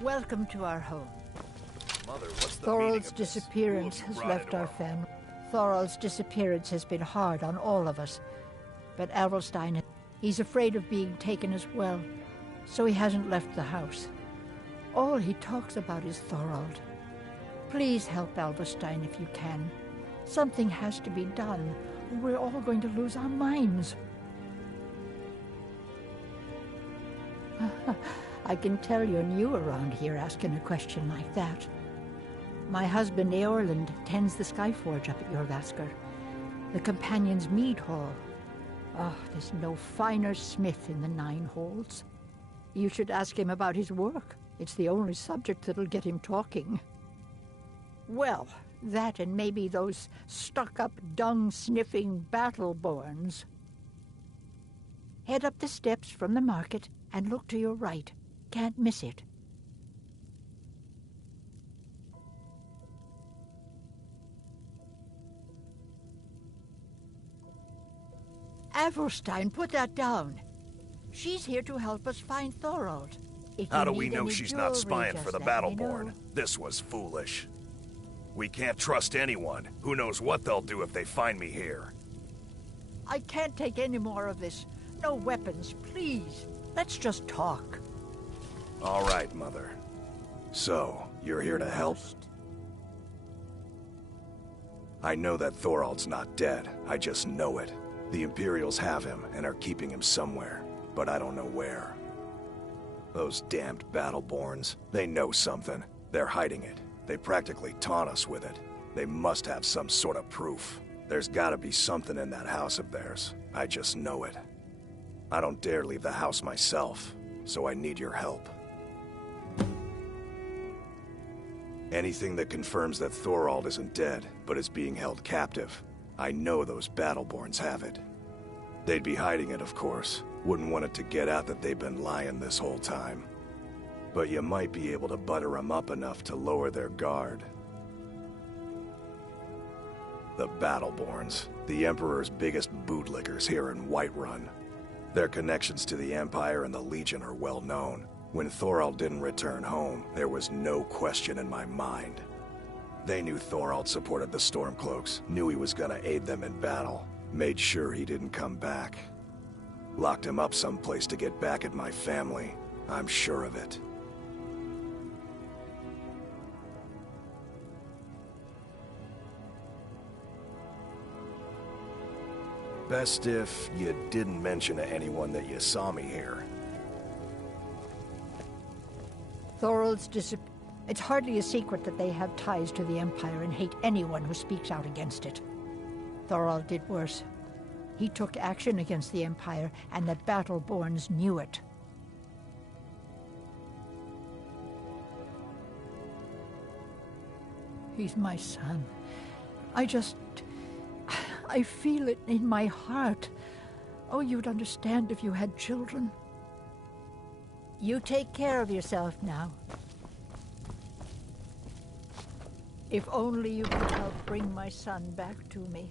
Welcome to our home. Mother, what's the Thorald's disappearance has left our family. Thorald's disappearance has been hard on all of us. But Alvelstein, he's afraid of being taken as well, so he hasn't left the house. All he talks about is Thorald. Please help Alvelstein if you can. Something has to be done, or we're all going to lose our minds. I can tell you're new around here asking a question like that. My husband Eorland tends the Skyforge up at Jorvaskr, the Companion's Mead Hall. Oh, there's no finer smith in the Nine Halls. You should ask him about his work. It's the only subject that'll get him talking. Well, that and maybe those stuck-up, dung-sniffing Battleborns. Head up the steps from the market and look to your right. Can't miss it. Avelstein, put that down. She's here to help us find Thorald. How do we know she's not spying for the Battleborn? This was foolish. We can't trust anyone. Who knows what they'll do if they find me here. I can't take any more of this. No weapons, please. Let's just talk. All right, Mother. So, you're here to help? I know that Thorald's not dead. I just know it. The Imperials have him and are keeping him somewhere, but I don't know where. Those damned Battleborns, they know something. They're hiding it. They practically taunt us with it. They must have some sort of proof. There's gotta be something in that house of theirs. I just know it. I don't dare leave the house myself, so I need your help. Anything that confirms that Thorald isn't dead, but is being held captive. I know those Battleborns have it. They'd be hiding it, of course. Wouldn't want it to get out that they've been lying this whole time. But you might be able to butter them up enough to lower their guard. The Battleborns, the Emperor's biggest bootlickers here in Whiterun. Their connections to the Empire and the Legion are well known. When Thorald didn't return home, there was no question in my mind. They knew Thorald supported the Stormcloaks, knew he was gonna aid them in battle, made sure he didn't come back. Locked him up someplace to get back at my family, I'm sure of it. Best if you didn't mention to anyone that you saw me here. Thorald's It's hardly a secret that they have ties to the Empire and hate anyone who speaks out against it. Thorald did worse. He took action against the Empire, and the Battleborns knew it. He's my son. I feel it in my heart. Oh, you'd understand if you had children. You take care of yourself now. If only you could help bring my son back to me.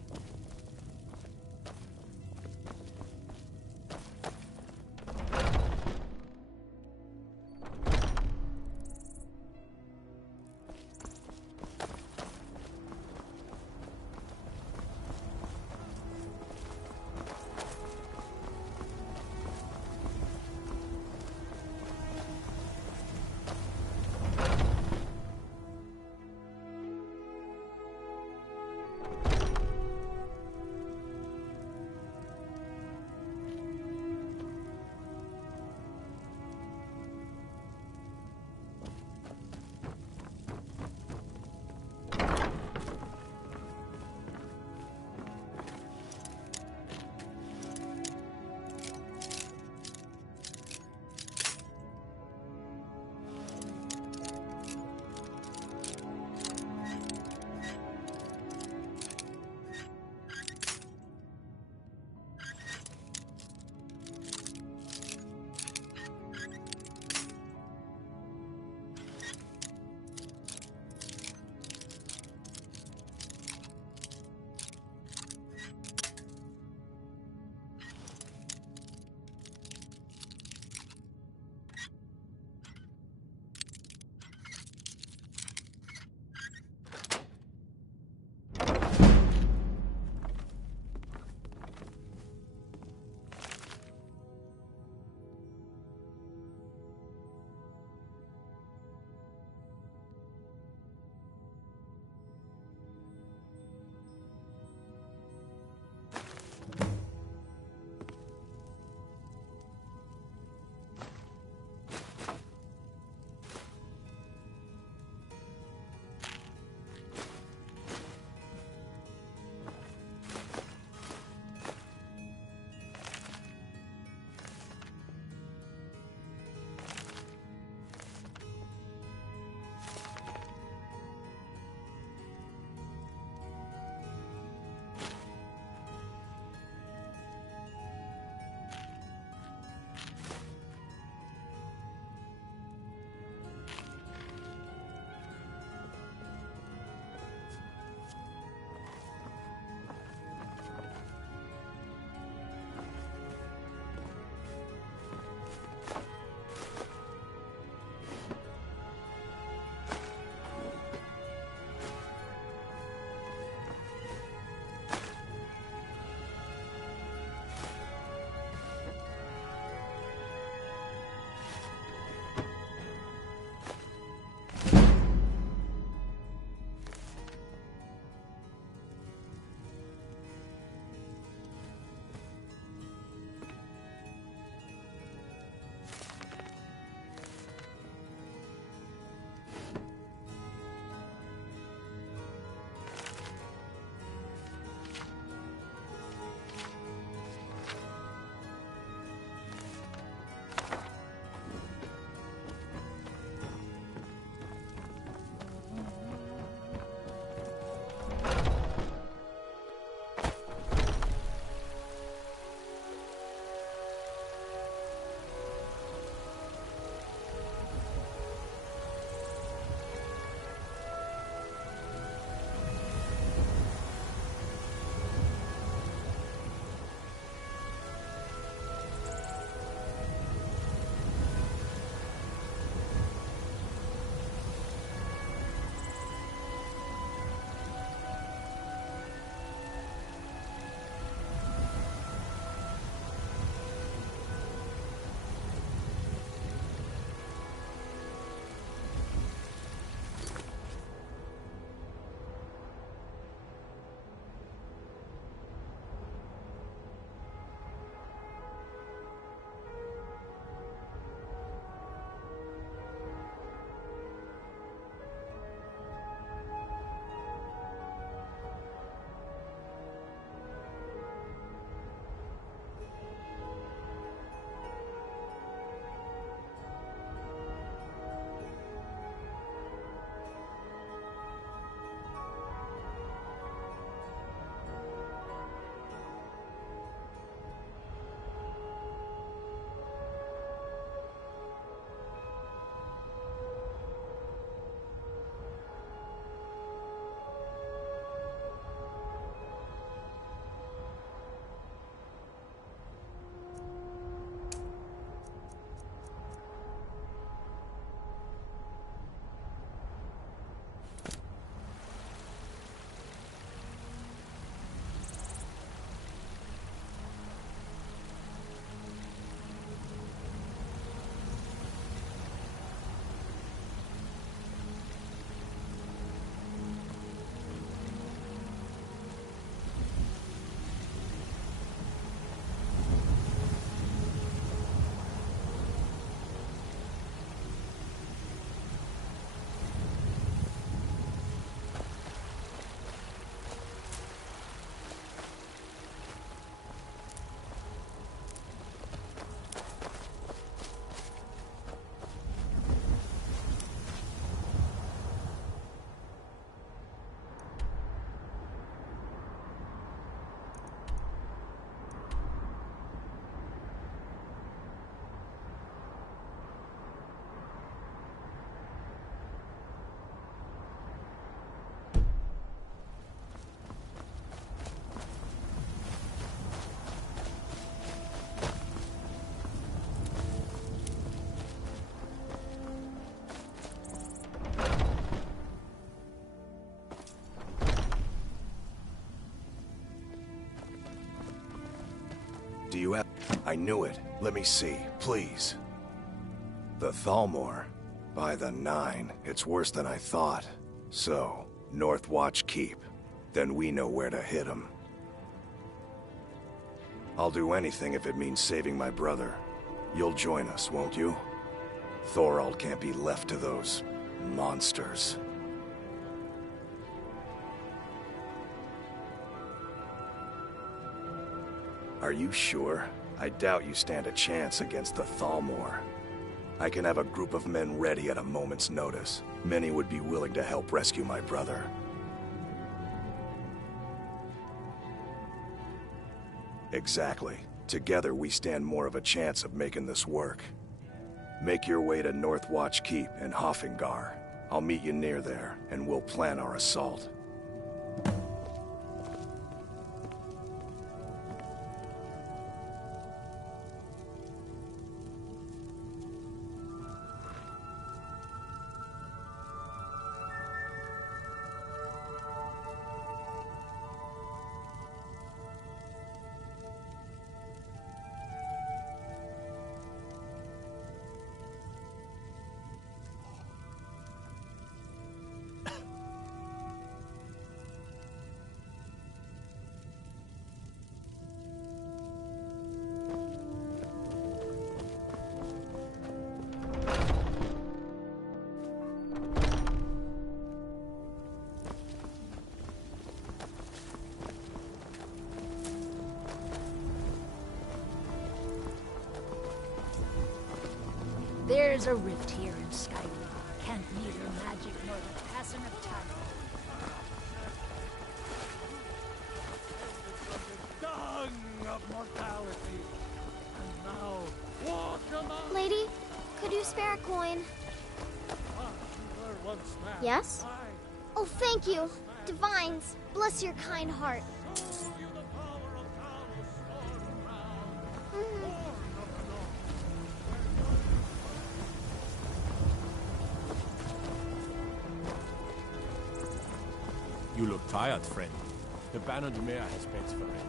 Do you have... I knew it. Let me see, please. The Thalmor. By the 9, it's worse than I thought. So, North Watch Keep. Then we know where to hit him. I'll do anything if it means saving my brother. You'll join us, won't you? Thorald can't be left to those... monsters. Are you sure? I doubt you stand a chance against the Thalmor. I can have a group of men ready at a moment's notice. Many would be willing to help rescue my brother. Exactly. Together we stand more of a chance of making this work. Make your way to North Watch Keep in Hoffingar. I'll meet you near there, and we'll plan our assault. There's a rift here in Skyrim. Can't neither magic nor the passing of time. Dung of mortality. And now, walk among... Lady, could you spare a coin? You were once man. Yes? Oh, thank you. Divines, bless your kind heart. You the power of Talos all around. Mhm. Born of the North. You look tired, friend. The Bannered Mare has beds for it.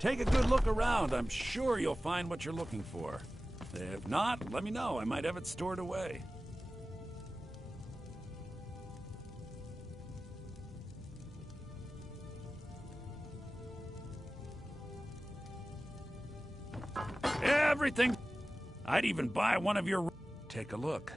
Take a good look around. I'm sure you'll find what you're looking for. If not, let me know. I might have it stored away. Everything. I'd even buy one of your... Take a look.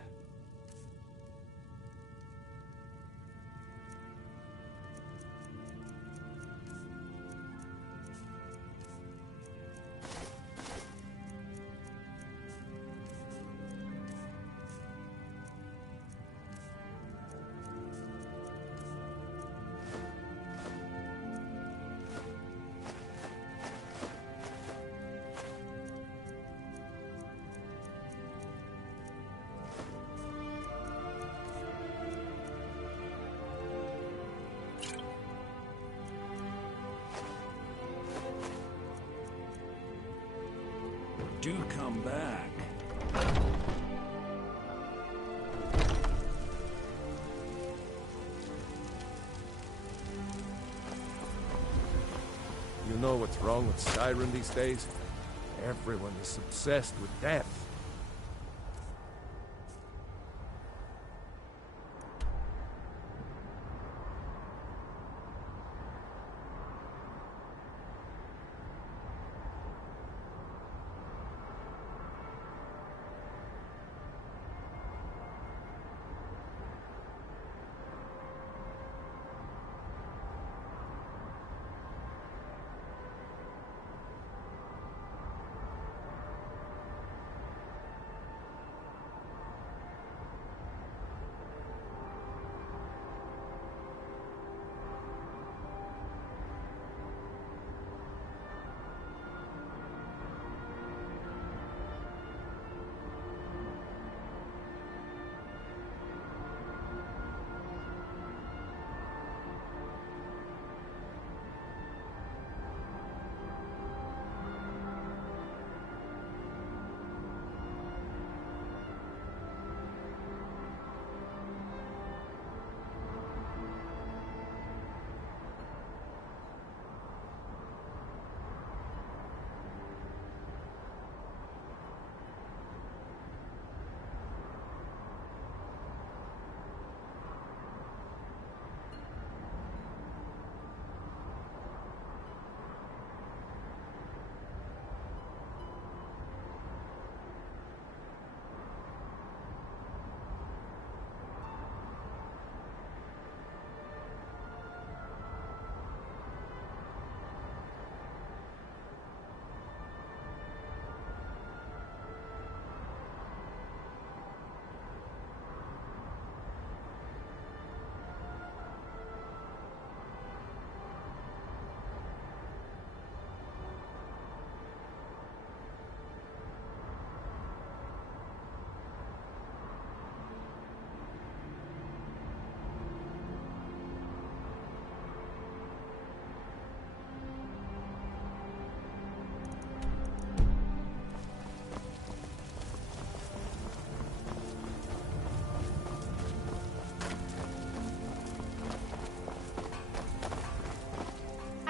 Do come back. You know what's wrong with Skyrim these days? Everyone is obsessed with death.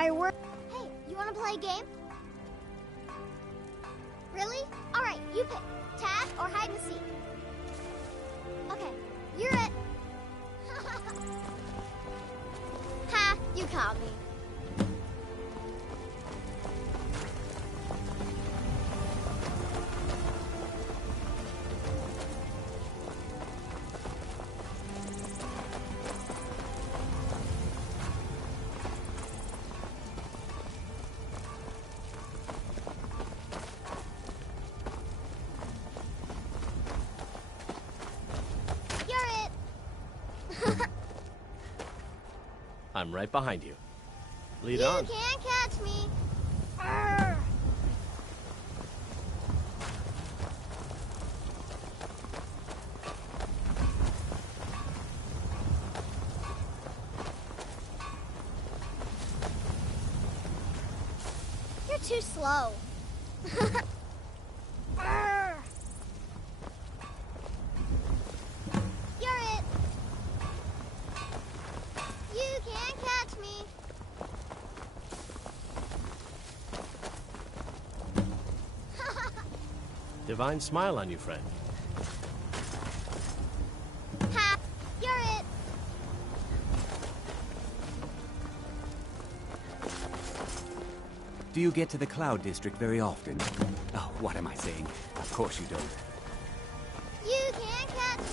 my word. Hey, you want to play a game? Really? All right, you pick. Tag or hide and seek. Okay, you're it. Ha, you caught me. I'm right behind you. Lead you on. You can't catch me. Arr! You're too slow. Arr! You're it. You can't catch me. Divine smile on you, friend. Ha! You're it. Do you get to the Cloud District very often? Oh, what am I saying? Of course you don't. You can't catch me.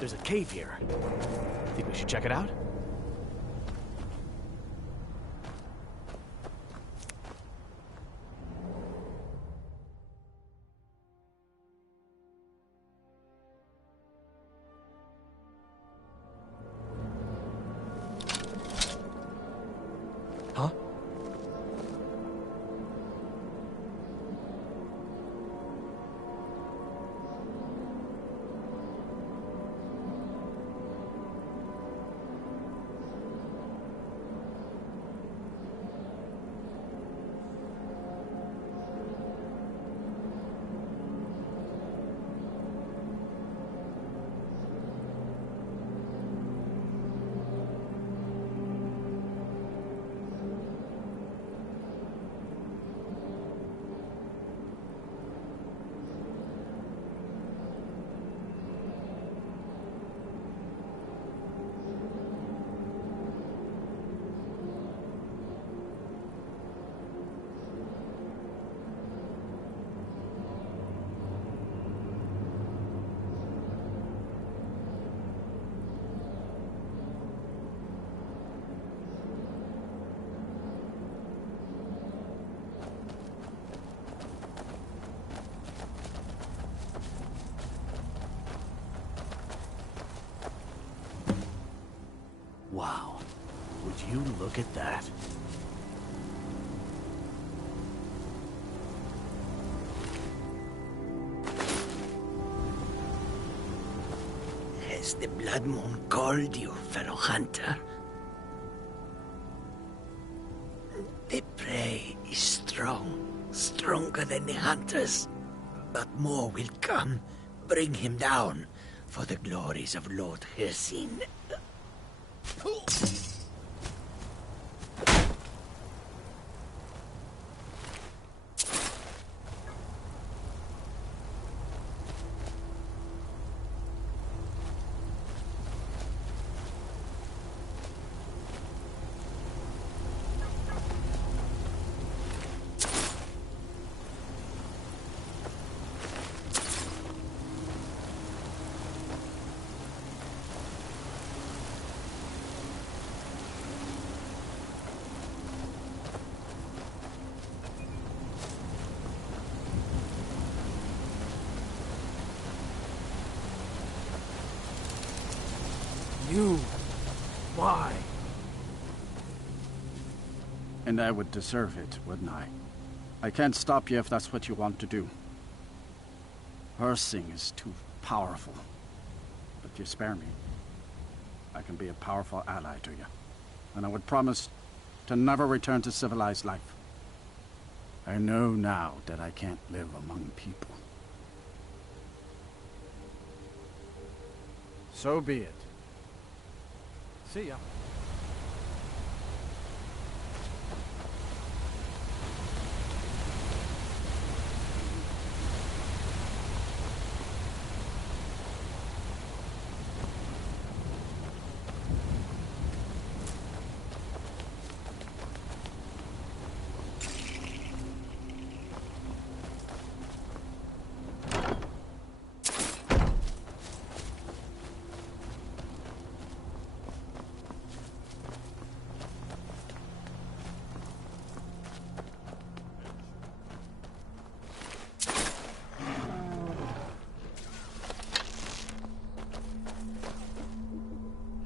There's a cave here. Think we should check it out? Huh? Wow. Would you look at that? Has the blood moon called you, fellow hunter? The prey is strong, stronger than the hunters. But more will come. Bring him down for the glories of Lord Hircine. You. Why? And I would deserve it, wouldn't I? I can't stop you if that's what you want to do. Hersing is too powerful. But if you spare me, I can be a powerful ally to you. And I would promise to never return to civilized life. I know now that I can't live among people. So be it. See ya.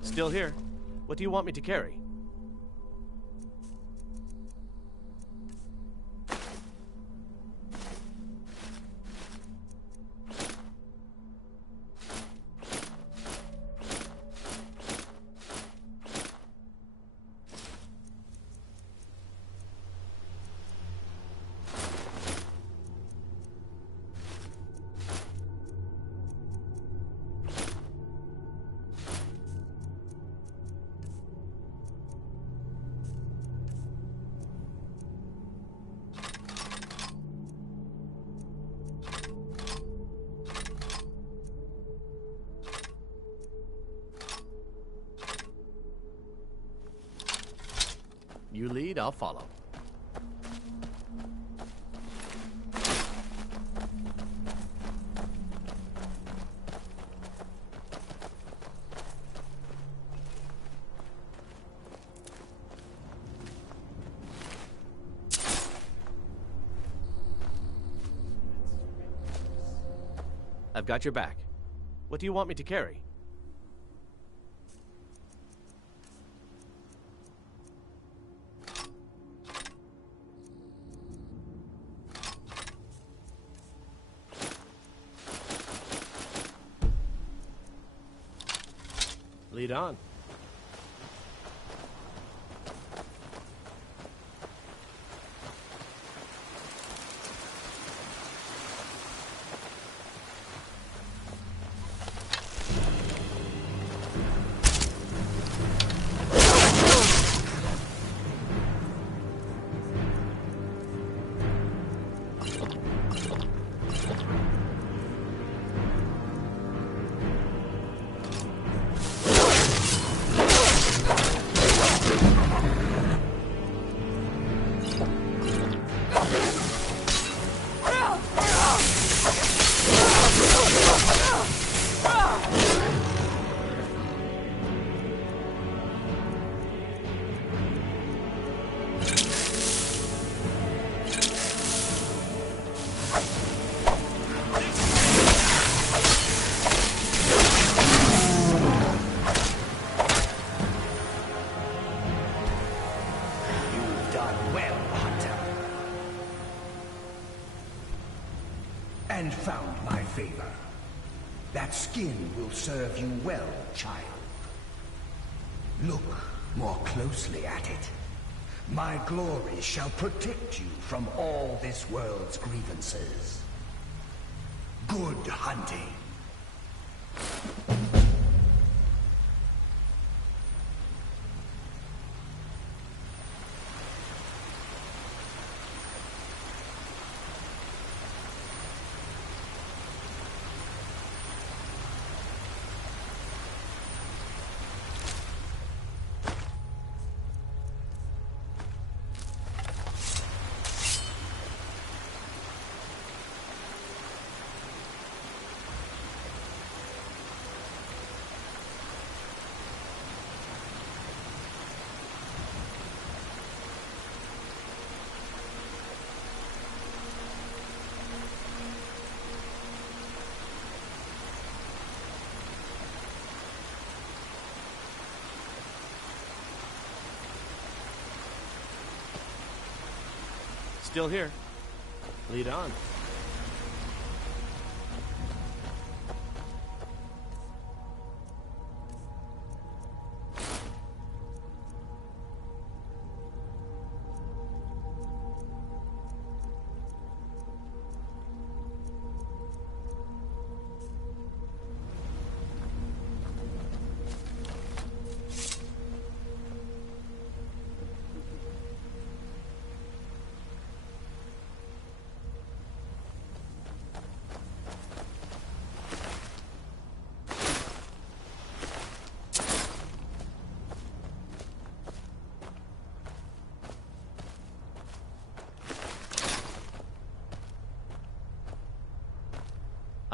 Still here. What do you want me to carry? You lead, I'll follow. I've got your back. What do you want me to carry? Lead on. And found my favor. That skin will serve you well, child. Look more closely at it. My glory shall protect you from all this world's grievances. Good hunting. still here. Lead on.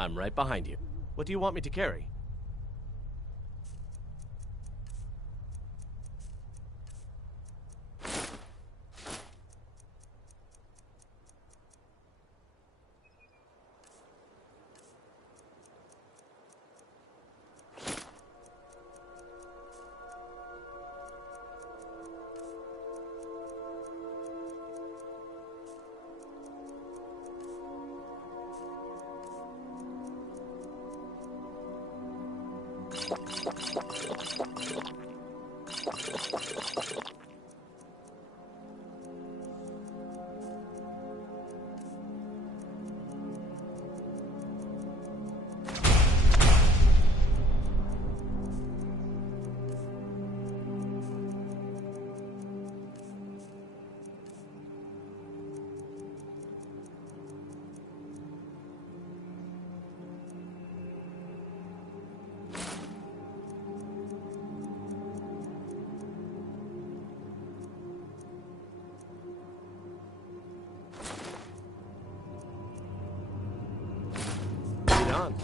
I'm right behind you. What do you want me to carry? Lead on.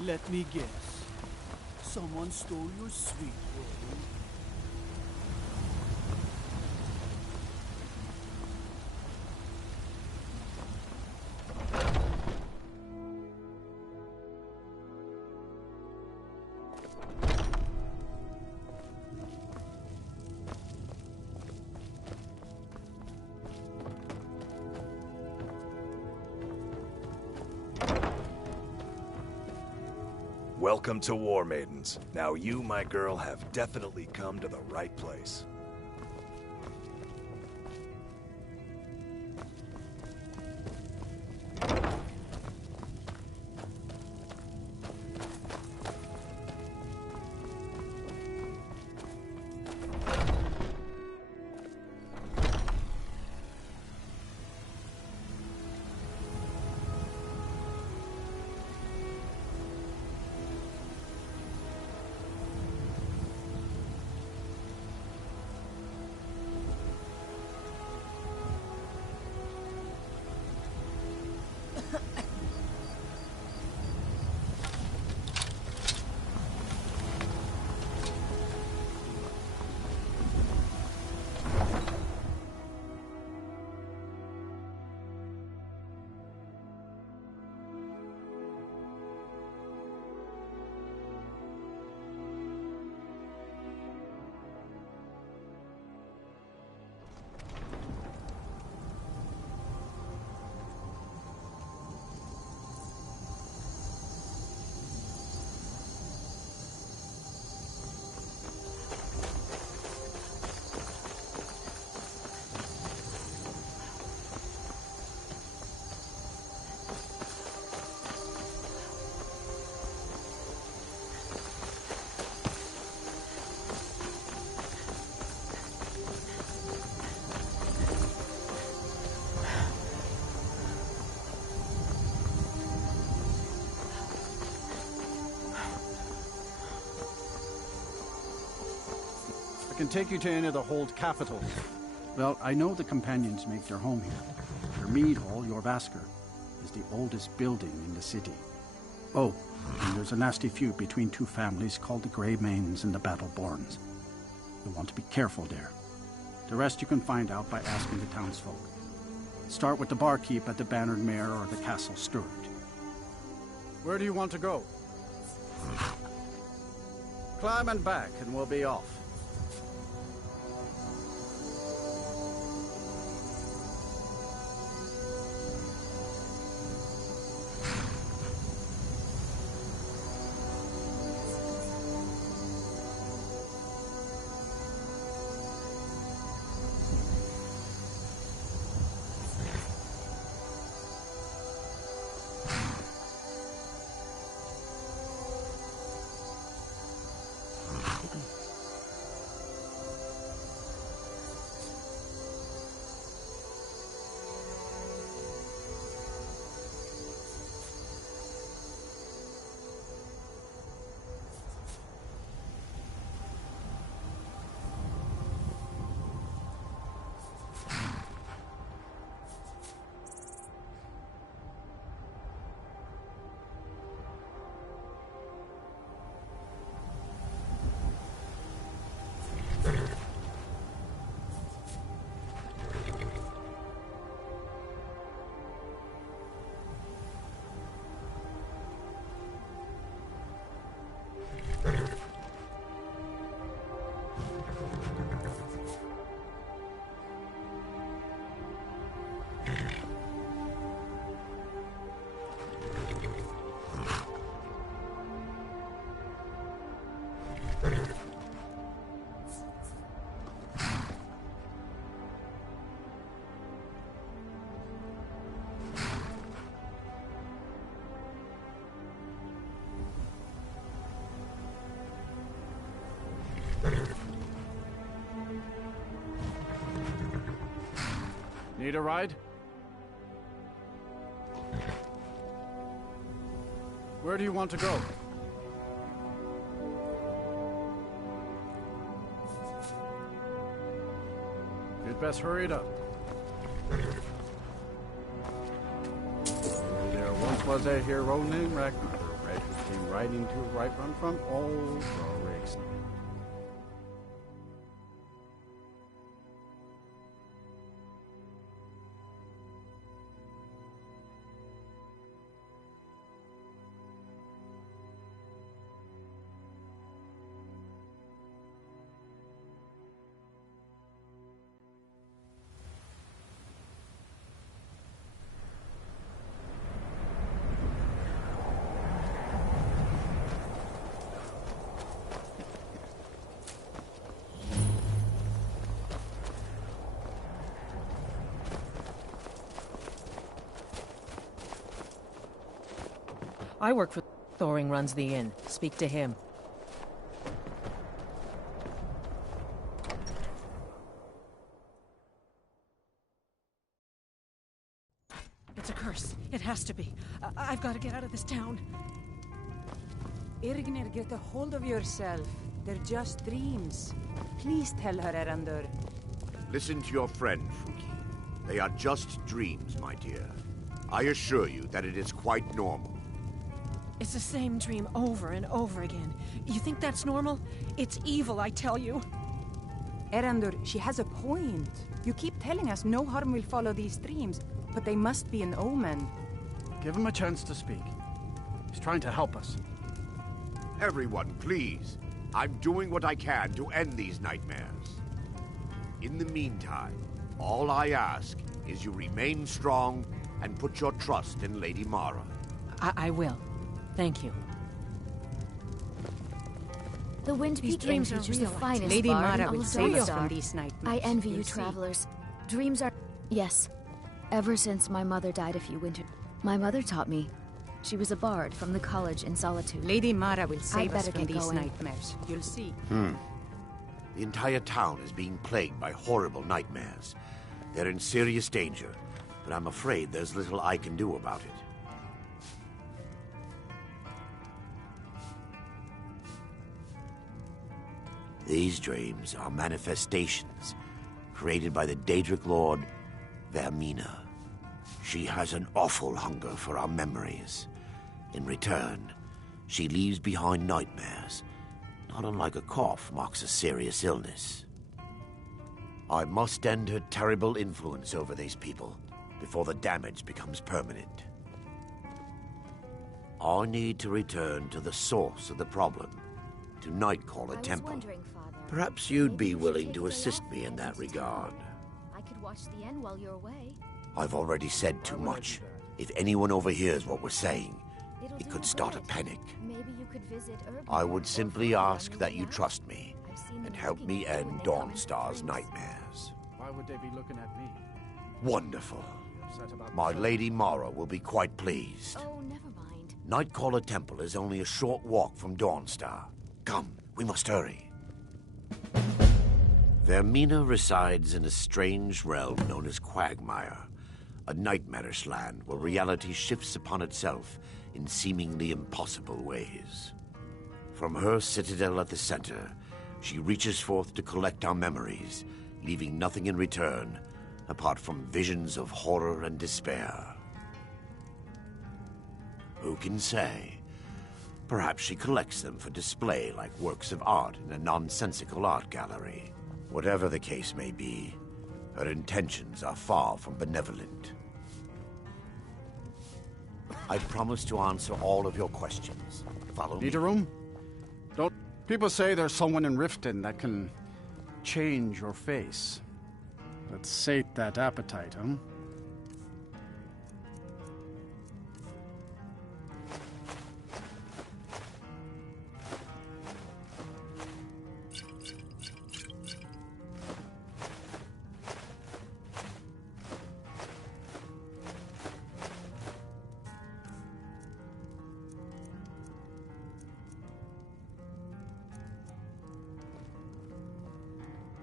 Let me guess. Someone stole your sweet roll. Welcome to War Maidens. Now you, my girl, have definitely come to the right place. can take you to any of the hold capitals. Well, I know the companions make their home here. Your mead hall, your Vasker, is the oldest building in the city. Oh, and there's a nasty feud between two families called the Greymanes and the Battleborns. You'll want to be careful there. The rest you can find out by asking the townsfolk. Start with the barkeep at the Bannered Mare or the Castle Steward. Where do you want to go? Climb and back, and we'll be off. Need a ride? Where do you want to go? You'd best hurry it up. There once was a hero named Ragnar, who came riding to a right run from old Rorik's. I work for Thoring runs the inn. Speak to him. It's a curse. It has to be. I've got to get out of this town. Irgnir, get a hold of yourself. They're just dreams. Please tell her, Erandur. Listen to your friend, Fuki. They are just dreams, my dear. I assure you that it is quite normal. It's the same dream over and over again. You think that's normal? It's evil, I tell you. Erandur, she has a point. You keep telling us no harm will follow these dreams, but they must be an omen. Give him a chance to speak. He's trying to help us. Everyone, please. I'm doing what I can to end these nightmares. In the meantime, all I ask is you remain strong and put your trust in Lady Mara. I will. Thank you. The Wind These Peak Inn dreams are features the real. finest Lady bar Mara in will all save us Zoestar. from these nightmares. I envy You'll you, see. travelers. Dreams are... Yes. Ever since my mother died a few winters... My mother taught me. She was a bard from the college in Solitude. Lady Mara will save us better from get these going. nightmares. You'll see. The entire town is being plagued by horrible nightmares. They're in serious danger, but I'm afraid there's little I can do about it. These dreams are manifestations created by the Daedric Lord Vermina. She has an awful hunger for our memories. In return, she leaves behind nightmares, not unlike a cough marks a serious illness. I must end her terrible influence over these people before the damage becomes permanent. I need to return to the source of the problem, to Nightcaller Temple. Perhaps you'd be willing to assist me in that regard. I could watch the end while you're away. I've already said too much. If anyone overhears what we're saying, it could start a panic. Maybe you could visit I would simply ask that you trust me and help me end Dawnstar's nightmares. Why would they be looking at me? Wonderful. My Lady Mara will be quite pleased. Oh, never mind. Nightcaller Temple is only a short walk from Dawnstar. Come, we must hurry. Vermina resides in a strange realm known as Quagmire, a nightmarish land where reality shifts upon itself in seemingly impossible ways. From her citadel at the center, she reaches forth to collect our memories, leaving nothing in return apart from visions of horror and despair. Who can say? Perhaps she collects them for display like works of art in a nonsensical art gallery. Whatever the case may be, her intentions are far from benevolent. I promise to answer all of your questions. Follow me. Need a room? Don't... People say there's someone in Riften that can change your face. Let's sate that appetite, huh?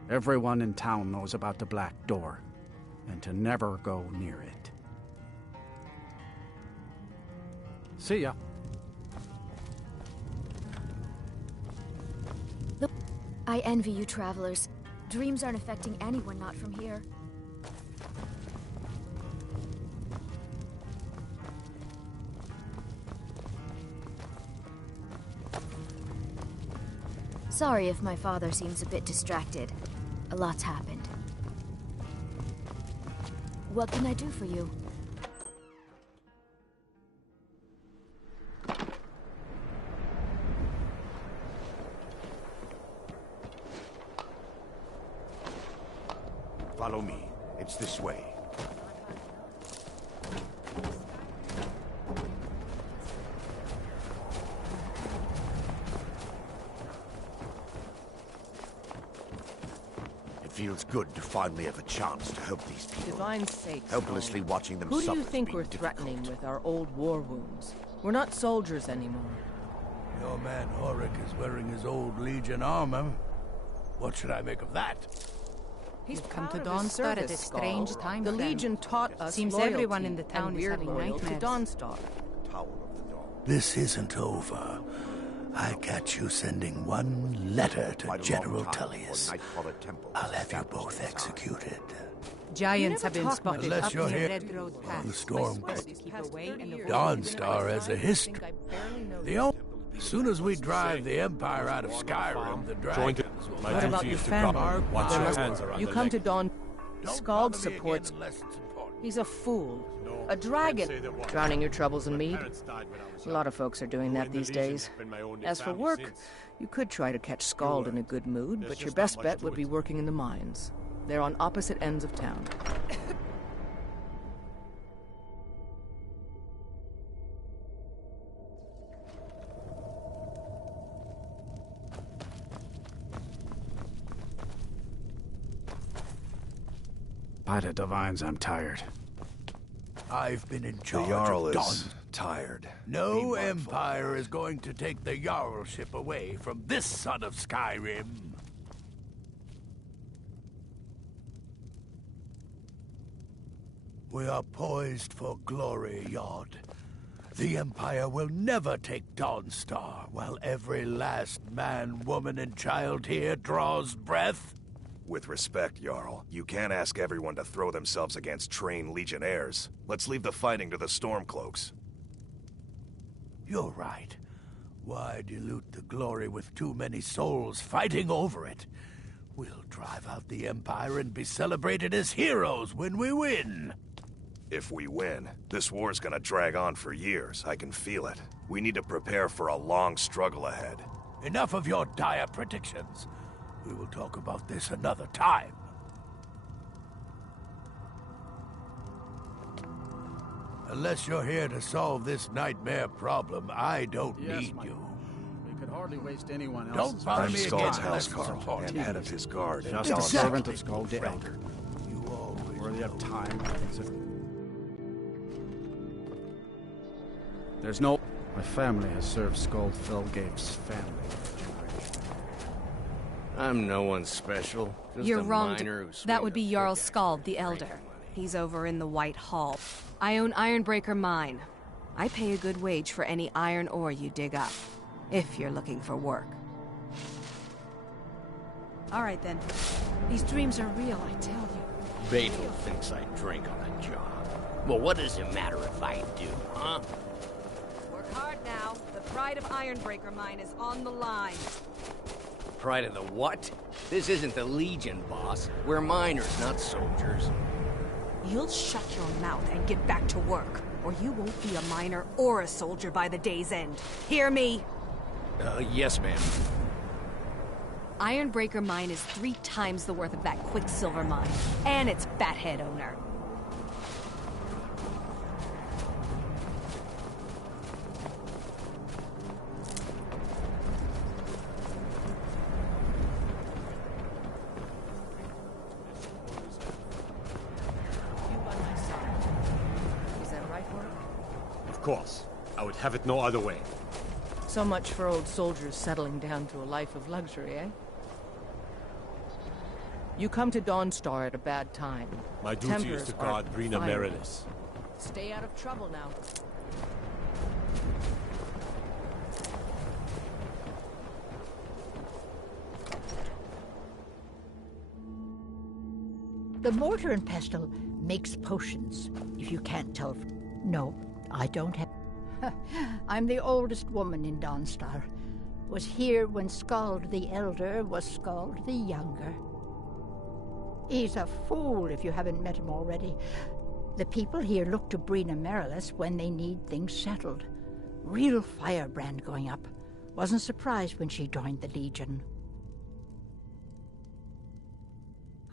Everyone in town knows about the Black Door, and to never go near it. See ya. Look, I envy you travelers. Dreams aren't affecting anyone not from here. Sorry if my father seems a bit distracted. A lot's happened. What can I do for you? Follow me. It's this way. It feels good to finally have a chance to help these people. Divine's sake, helplessly Saul. watching them Who do suffer. you think we're threatening with our old war wounds? We're not soldiers anymore. Your man Horik is wearing his old Legion armor. What should I make of that? He's come to proud of his Dawnstar at a service, strange Skull. time The for them. Legion taught us Seems loyalty, everyone in the town and is we're having loyal to nightmares. Dawnstar. This isn't over. I catch you sending one letter to General Tullius. I'll have you both executed. Giants have been talk spotted unless up you're near here Red Road Pass. the storm. Keep away and avoid Dawnstar has a history. As soon as we drive the Empire out of Skyrim, the dragons will... What about your family? You come to Dawn... Skald supports... He's a fool. A dragon. Drowning your troubles in mead. A lot of folks are doing that these days. As for work, you could try to catch Skald in a good mood, but your best bet would be working in the mines. They're on opposite ends of town. By the Divines, I'm tired. I've been in charge Jarl of Dawn. is tired. No empire is going to take the Jarlship away from this son of Skyrim. We are poised for glory, Yod. The Empire will never take Dawnstar while every last man, woman, and child here draws breath. With respect, Jarl, you can't ask everyone to throw themselves against trained legionnaires. Let's leave the fighting to the Stormcloaks. You're right. Why dilute the glory with too many souls fighting over it? We'll drive out the Empire and be celebrated as heroes when we win. If we win, this war's gonna drag on for years. I can feel it. We need to prepare for a long struggle ahead. Enough of your dire predictions. We will talk about this another time. Unless you're here to solve this nightmare problem, I don't need you. We could hardly waste anyone else's. Don't bother me again. I'm Skald's housecarl, and head of his guard. Just a servant of Skald the Elder. You always worthy of time. There's no... My family has served Skald Felgate's family for generations. I'm no one special. Just You're a wrong. miner who That would be swings a Jarl pickaxe Skald and the drinks Elder. money. He's over in the White Hall. I own Ironbreaker Mine. I pay a good wage for any iron ore you dig up, if you're looking for work. All right, then. These dreams are real, I tell you. Beto thinks I drink on the job. Well, what does it matter if I do, huh? Work hard now. The pride of Ironbreaker Mine is on the line. Pride of the what? This isn't the Legion, boss. We're miners, not soldiers. You'll shut your mouth and get back to work, or you won't be a miner or a soldier by the day's end. Hear me? Yes, ma'am. Ironbreaker Mine is 3 times the worth of that Quicksilver mine, and its fathead owner. Of course. I would have it no other way. So much for old soldiers settling down to a life of luxury, eh? You come to Dawnstar at a bad time. My duty is to guard Brina Merilis. Stay out of trouble now. The mortar and pestle makes potions, if you can't tell. No, I don't have... I'm the oldest woman in Dawnstar. Was here when Skald the Elder was Skald the Younger. He's a fool if you haven't met him already. The people here look to Brina Merilis when they need things settled. Real firebrand going up. Wasn't surprised when she joined the Legion.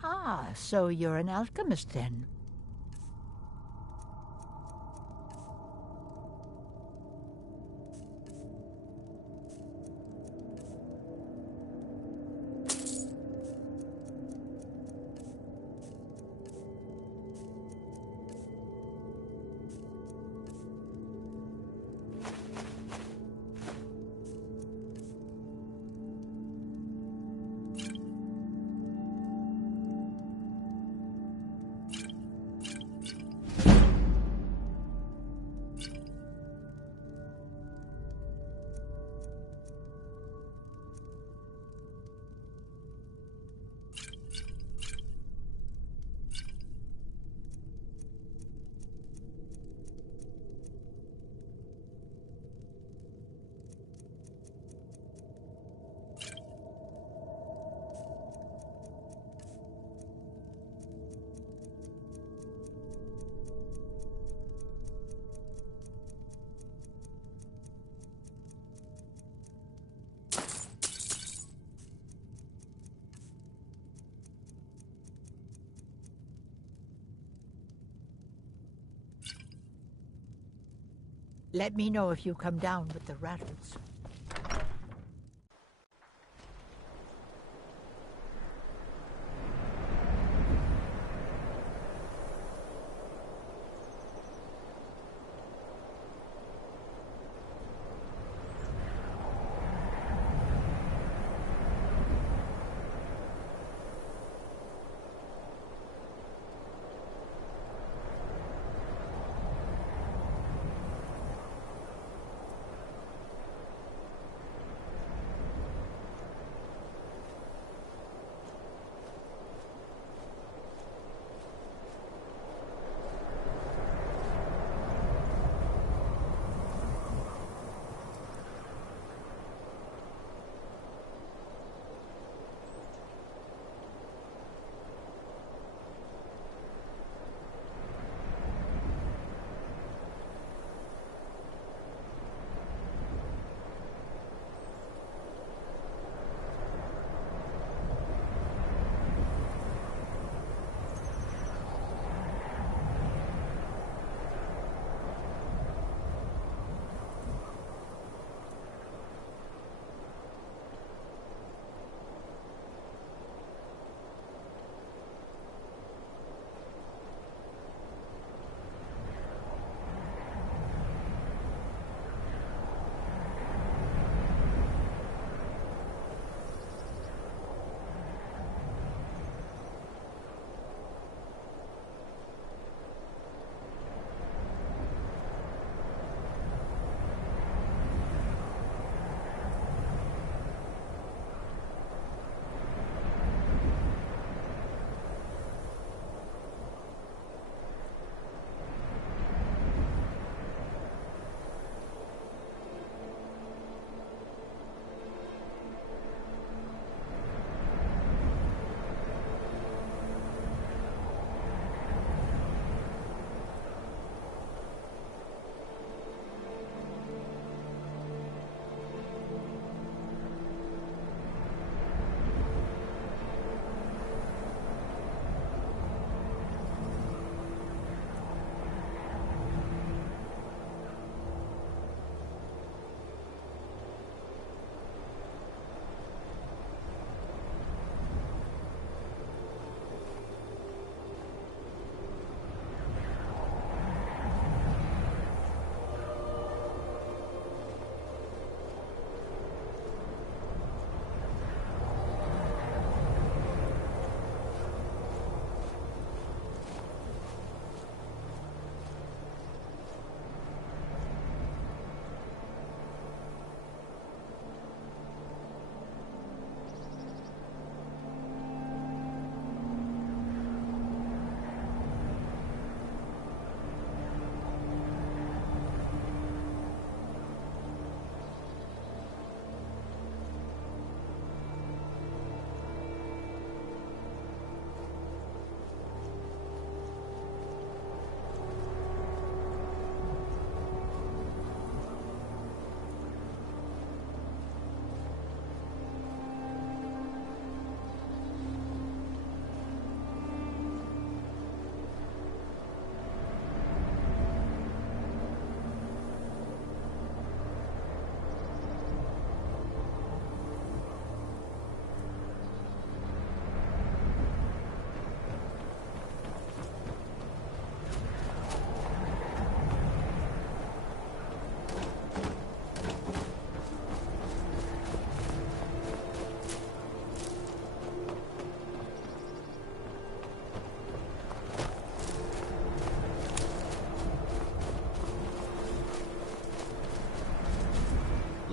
Ah, so you're an alchemist then? Let me know if you come down with the rattles.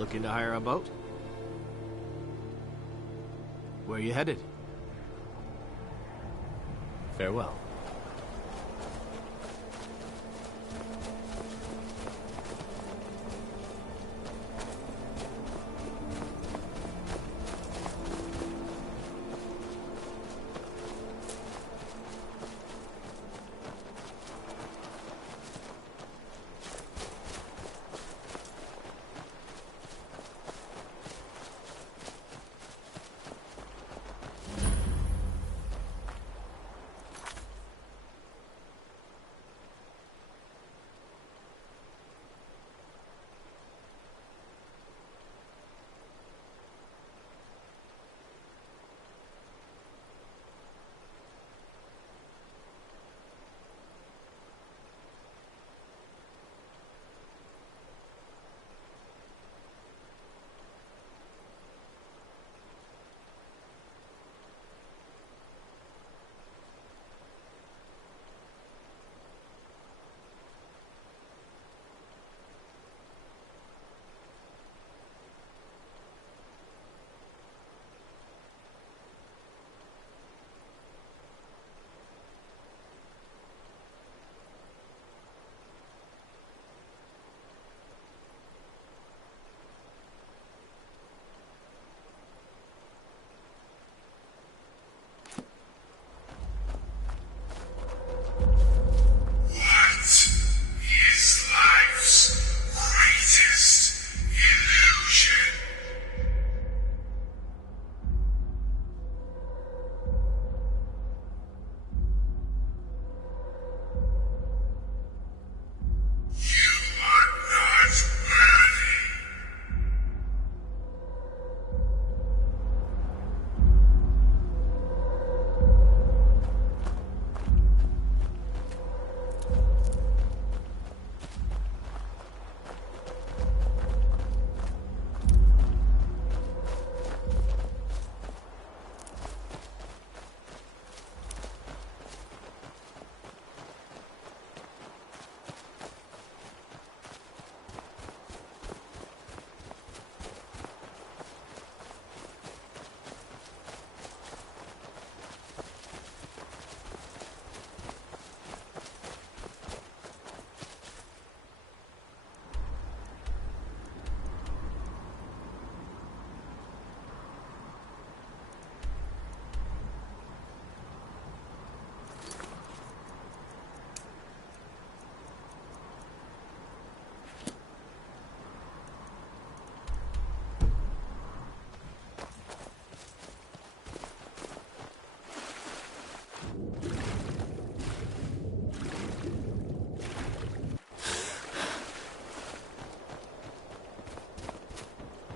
Looking to hire a boat? Where are you headed? Farewell.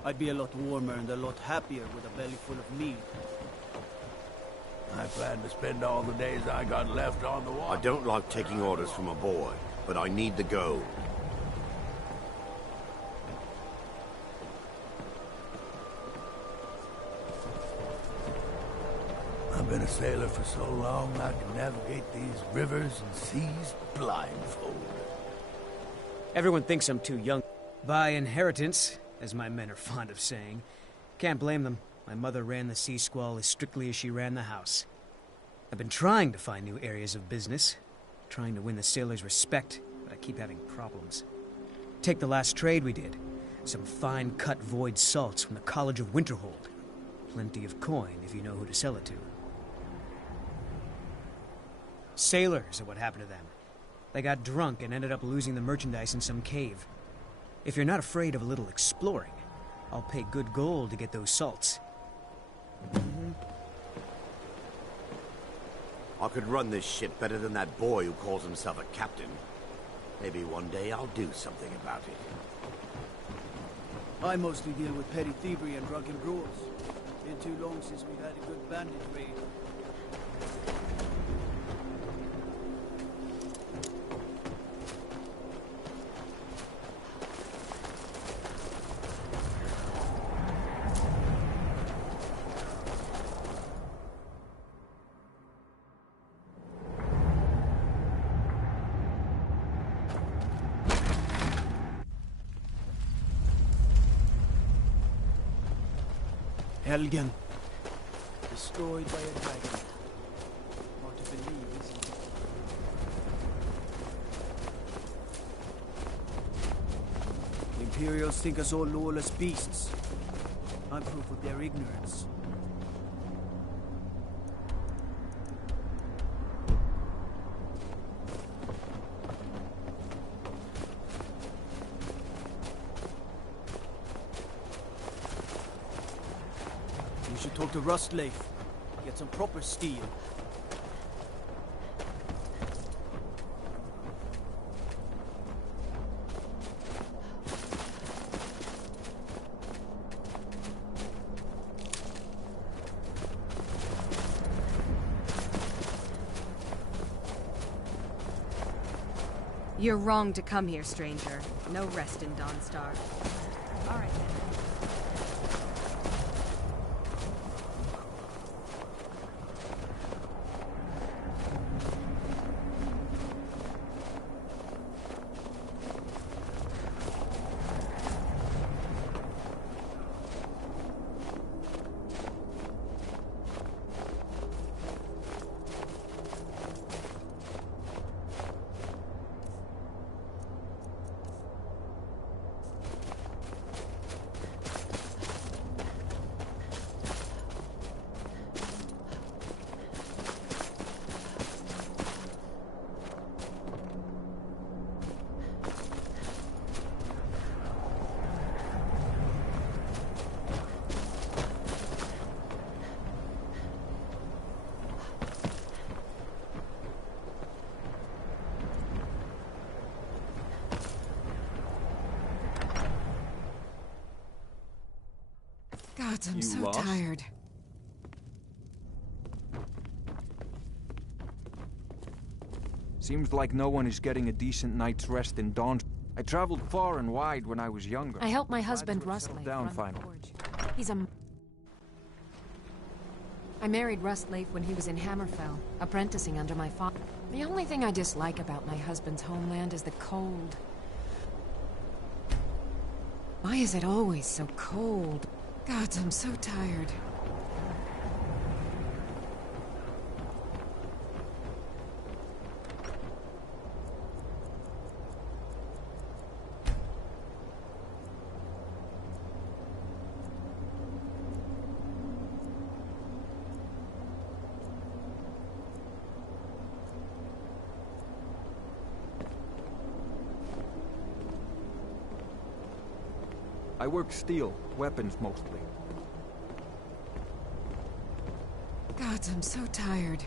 I'd be a lot warmer and a lot happier with a belly full of meat. I plan to spend all the days I got left on the water. I don't like taking orders from a boy, but I need the gold. I've been a sailor for so long, I can navigate these rivers and seas blindfolded. Everyone thinks I'm too young. By inheritance, as my men are fond of saying. Can't blame them. My mother ran the Sea Squall as strictly as she ran the house. I've been trying to find new areas of business, trying to win the sailors' respect, but I keep having problems. Take the last trade we did. Some fine-cut void salts from the College of Winterhold. Plenty of coin if you know who to sell it to. Sailors are what happened to them. They got drunk and ended up losing the merchandise in some cave. If you're not afraid of a little exploring, I'll pay good gold to get those salts. I could run this ship better than that boy who calls himself a captain. Maybe one day I'll do something about it. I mostly deal with petty thievery and drunken brawls. Been too long since we've had a good bandit raid. Helgen. Destroyed by a dragon. Hard to believe, isn't it? The Imperials think us all lawless beasts. I'm proof of their ignorance. You should talk to Rustleaf. Get some proper steel. You're wrong to come here, stranger. No rest in Dawnstar. All right, then. God, I'm so tired. Seems like no one is getting a decent night's rest in Dawn. I traveled far and wide when I was younger. I helped my husband Rustleaf down run finally. the forge. He's a... I married Rustleaf when he was in Hammerfell, apprenticing under my father. The only thing I dislike about my husband's homeland is the cold. Why is it always so cold? God, I'm so tired. I work steel, weapons mostly. God, I'm so tired.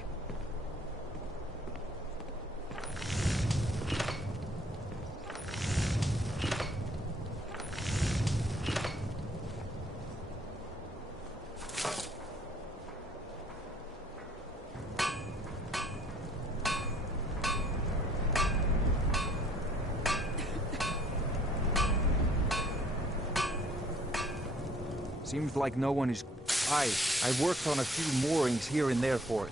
Seems like no one is... I worked on a few moorings here and there for it.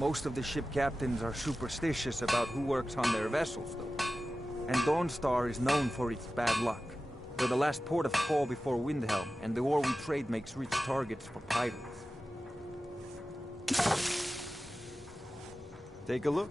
Most of the ship captains are superstitious about who works on their vessels, though. And Dawnstar is known for its bad luck. We're the last port of call before Windhelm, and the ore we trade makes rich targets for pirates. Take a look.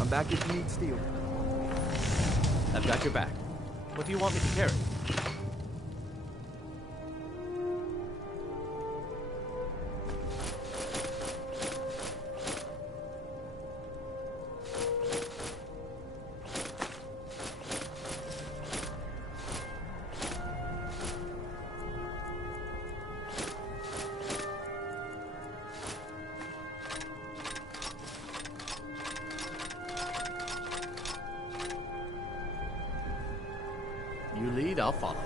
I'm back if you need steel. I've got your back. What do you want me to carry? You lead, I'll follow.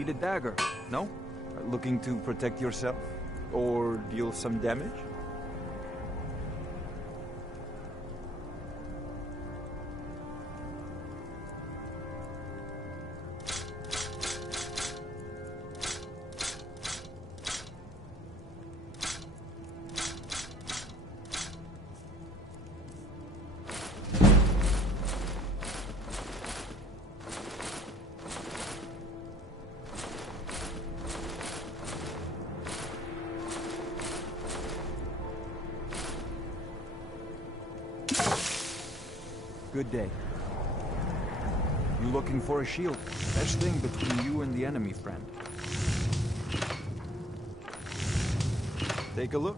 need a dagger, no? Looking to protect yourself? Or deal some damage? Good day. You looking for a shield? Best thing between you and the enemy, friend. Take a look.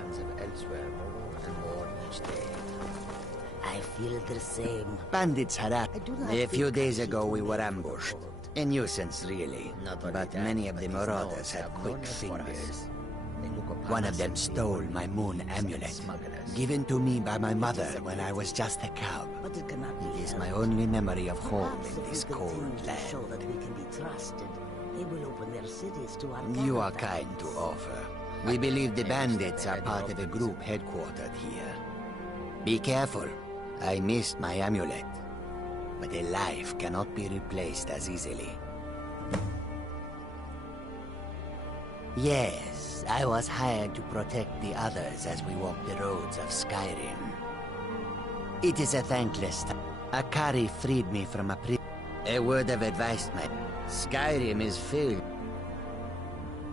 hands of elsewhere more and more each day. I feel the same. Bandits had a few days ago we were ambushed. A nuisance, really. But many of the marauders had quick fingers. One of them stole my moon amulet, given to me by my mother when I was just a cub. It is my only memory of home in this cold land. You are kind to offer. We believe the bandits are part of a group headquartered here. Be careful. I missed my amulet. But a life cannot be replaced as easily. Yes, I was hired to protect the others as we walk the roads of Skyrim. It is a thankless task. Akari freed me from a prison. A word of advice, my... Skyrim is filled.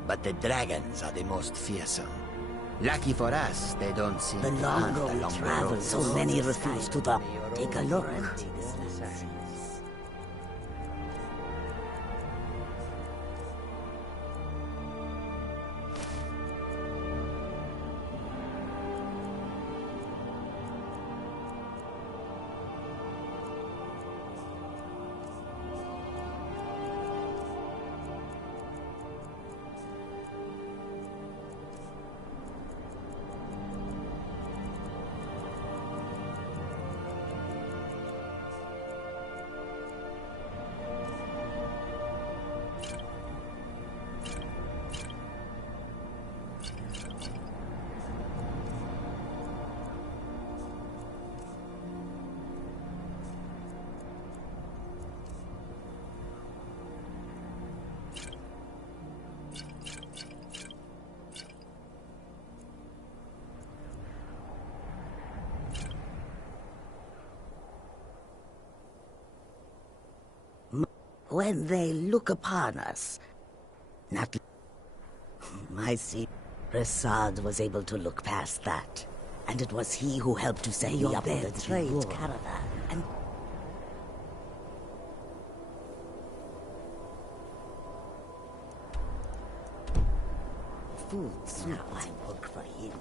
But the dragons are the most fearsome. Lucky for us, they don't seem to hunt along the road. So many refuse to stop. Take a look. When they look upon us, not... I see. Rasad was able to look past that. And it was he who helped to set me up in the trade caravan. And... Fools, now I work for him.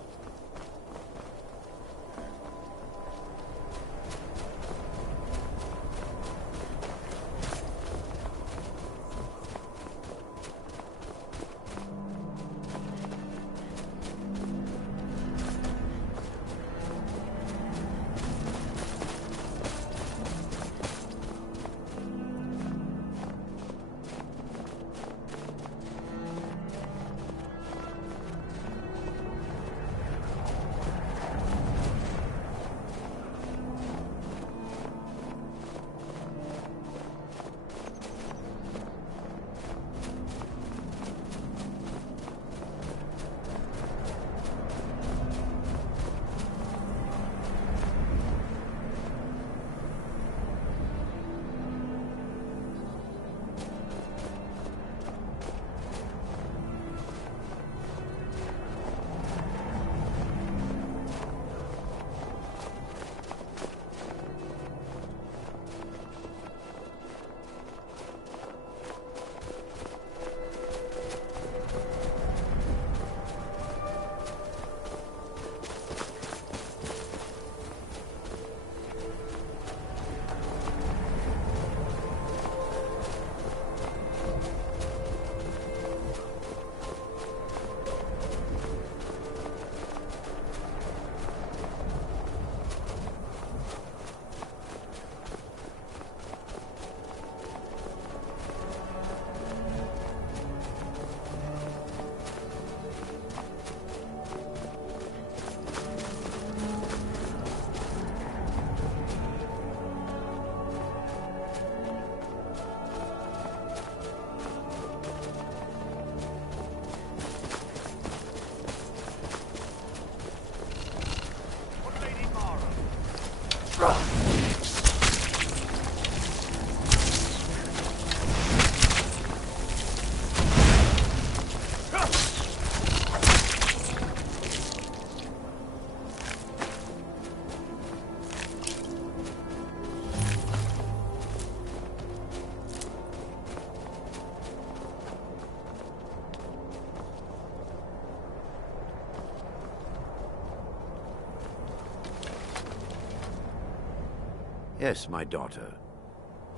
Yes, my daughter.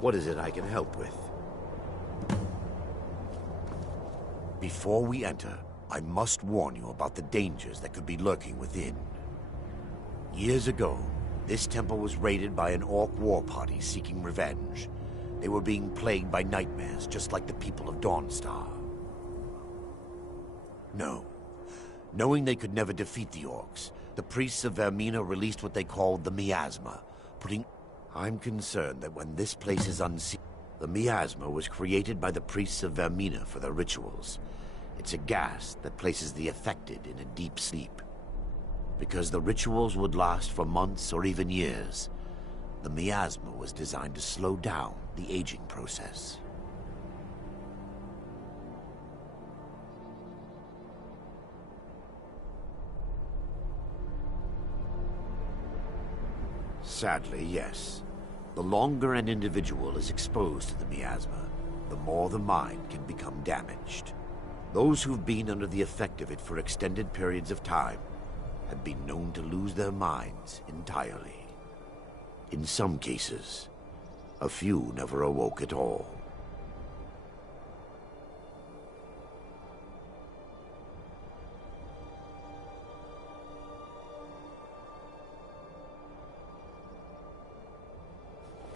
What is it I can help with? Before we enter, I must warn you about the dangers that could be lurking within. Years ago, this temple was raided by an orc war party seeking revenge. They were being plagued by nightmares, just like the people of Dawnstar. No. Knowing they could never defeat the orcs, the priests of Vermina released what they called the miasma, putting... I'm concerned that when this place is unsealed... The miasma was created by the priests of Vermina for their rituals. It's a gas that places the affected in a deep sleep. Because the rituals would last for months or even years, the miasma was designed to slow down the aging process. Sadly, yes. The longer an individual is exposed to the miasma, the more the mind can become damaged. Those who've been under the effect of it for extended periods of time have been known to lose their minds entirely. In some cases, a few never awoke at all.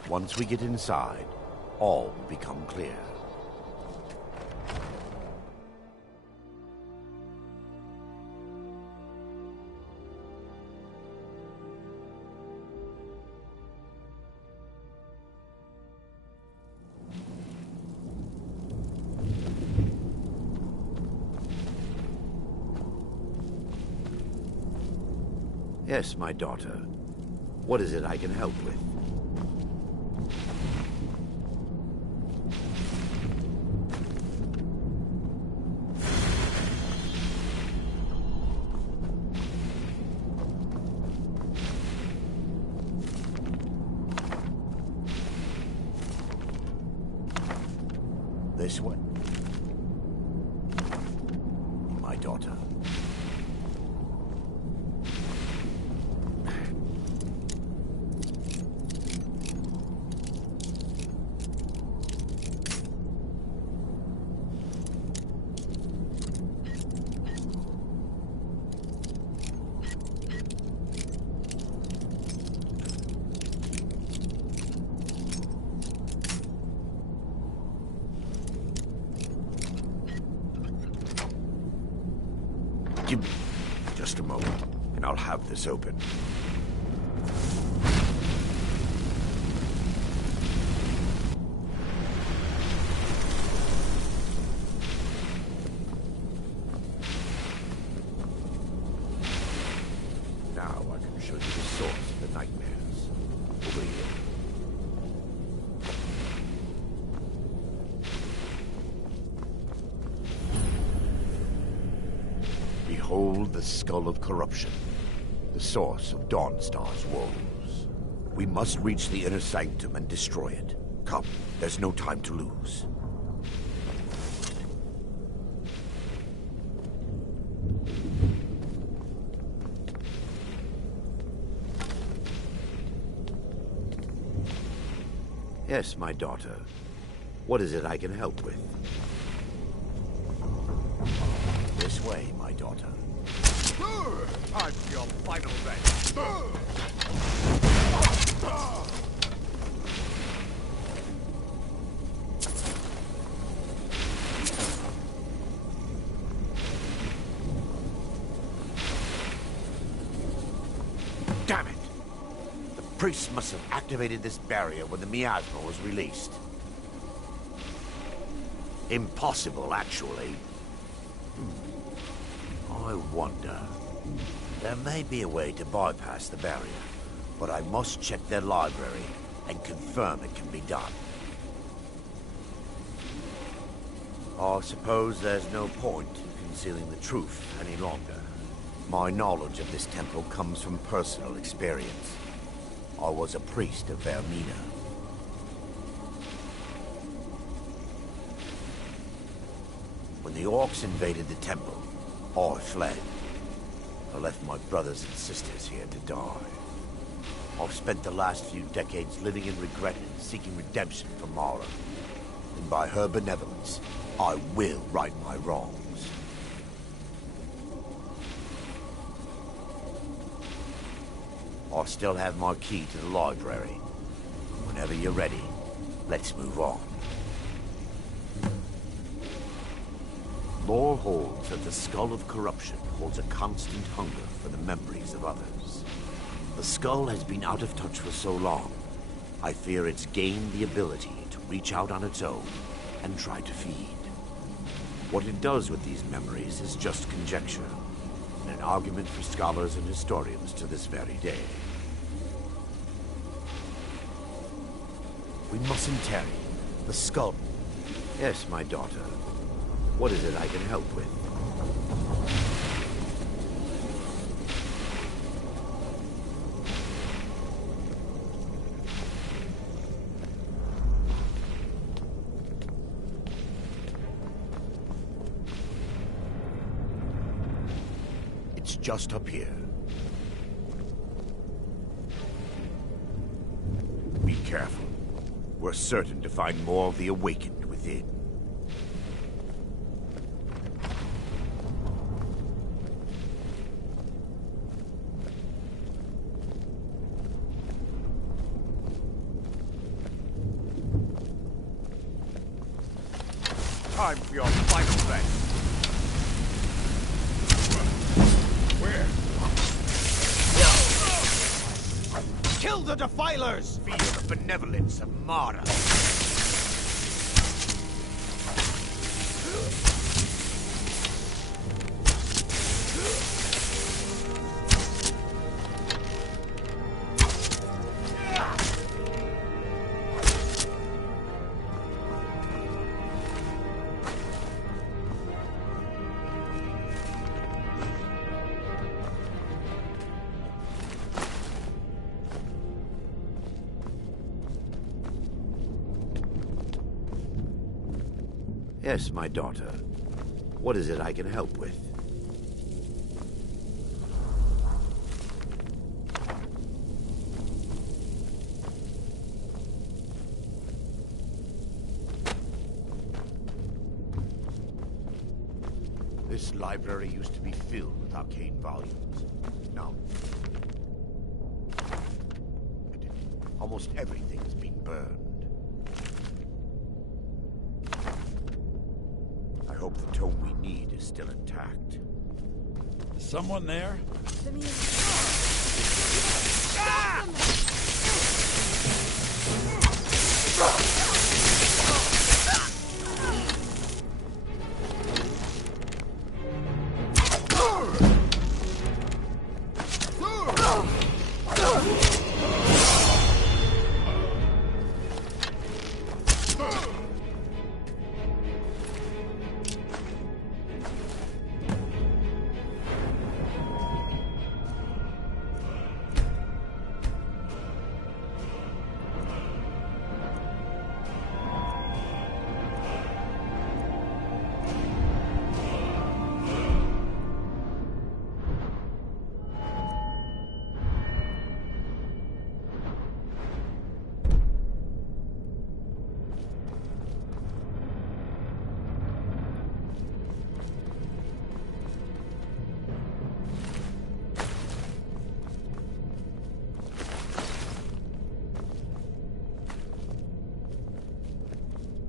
Once we get inside, all will become clear. Yes, my daughter. What is it I can help with? This way. My daughter. Give me just a moment, and I'll have this open. Now I can show you the source of the nightmares. Over here. Behold the skull of corruption, the source of Dawnstar's woes. We must reach the inner sanctum and destroy it. Come, there's no time to lose. Yes, my daughter. What is it I can help with? This way, my daughter. Time for your final rest. Damn it! The priests must have activated this barrier when the miasma was released. Impossible, actually. I wonder. There may be a way to bypass the barrier, but I must check their library and confirm it can be done. I suppose there's no point in concealing the truth any longer. My knowledge of this temple comes from personal experience. I was a priest of Vermina. When the orcs invaded the temple, I fled. I left my brothers and sisters here to die. I've spent the last few decades living in regret and seeking redemption from Mara. And by her benevolence, I will right my wrongs. I still have my key to the library. Whenever you're ready, let's move on. Lore holds that the skull of corruption holds a constant hunger for the memories of others. The skull has been out of touch for so long, I fear it's gained the ability to reach out on its own and try to feed. What it does with these memories is just conjecture, and an argument for scholars and historians to this very day. We mustn't tarry. The skull... Yes, my daughter. What is it I can help with? It's just up here. Be careful. We're certain to find more of the awakened within. Time for your final bet. Where? Kill the defilers! Feel the benevolence of Mara. Yes, my daughter. What is it I can help with? This library used to be filled with arcane volumes. Now, almost everything has been burned. I hope the tome we need is still intact. Someone there?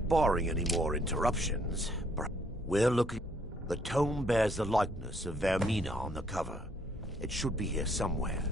Barring any more interruptions, we're looking... The tome bears the likeness of Vermina on the cover. It should be here somewhere.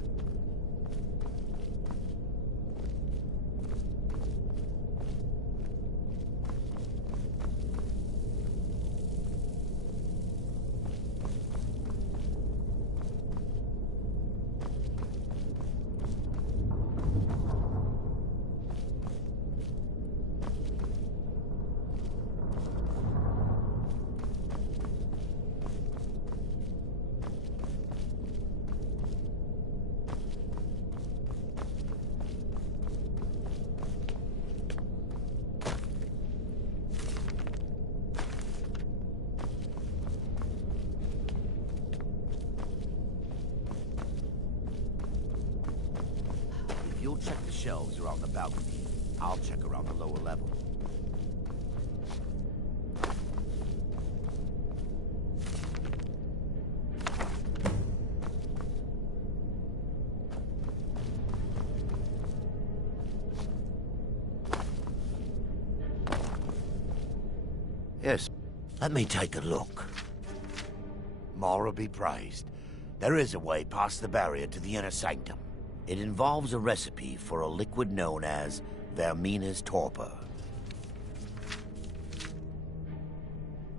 you'll check the shelves around the balcony, I'll check around the lower level. Yes, let me take a look. Mara be praised. There is a way past the barrier to the inner sanctum. It involves a recipe for a liquid known as Vermina's torpor.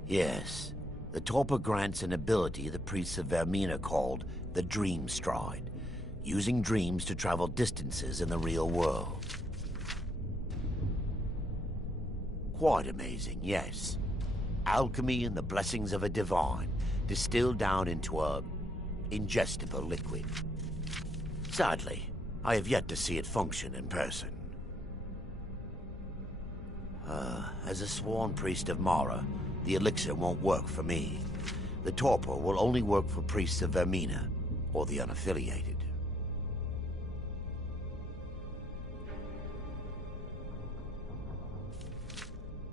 Yes, the torpor grants an ability the priests of Vermina called the Dream Stride, using dreams to travel distances in the real world. Quite amazing, yes. Alchemy and the blessings of a divine, distilled down into a ingestible liquid. Sadly, I have yet to see it function in person. As a sworn priest of Mara, the elixir won't work for me. The torpor will only work for priests of Vermina, or the unaffiliated.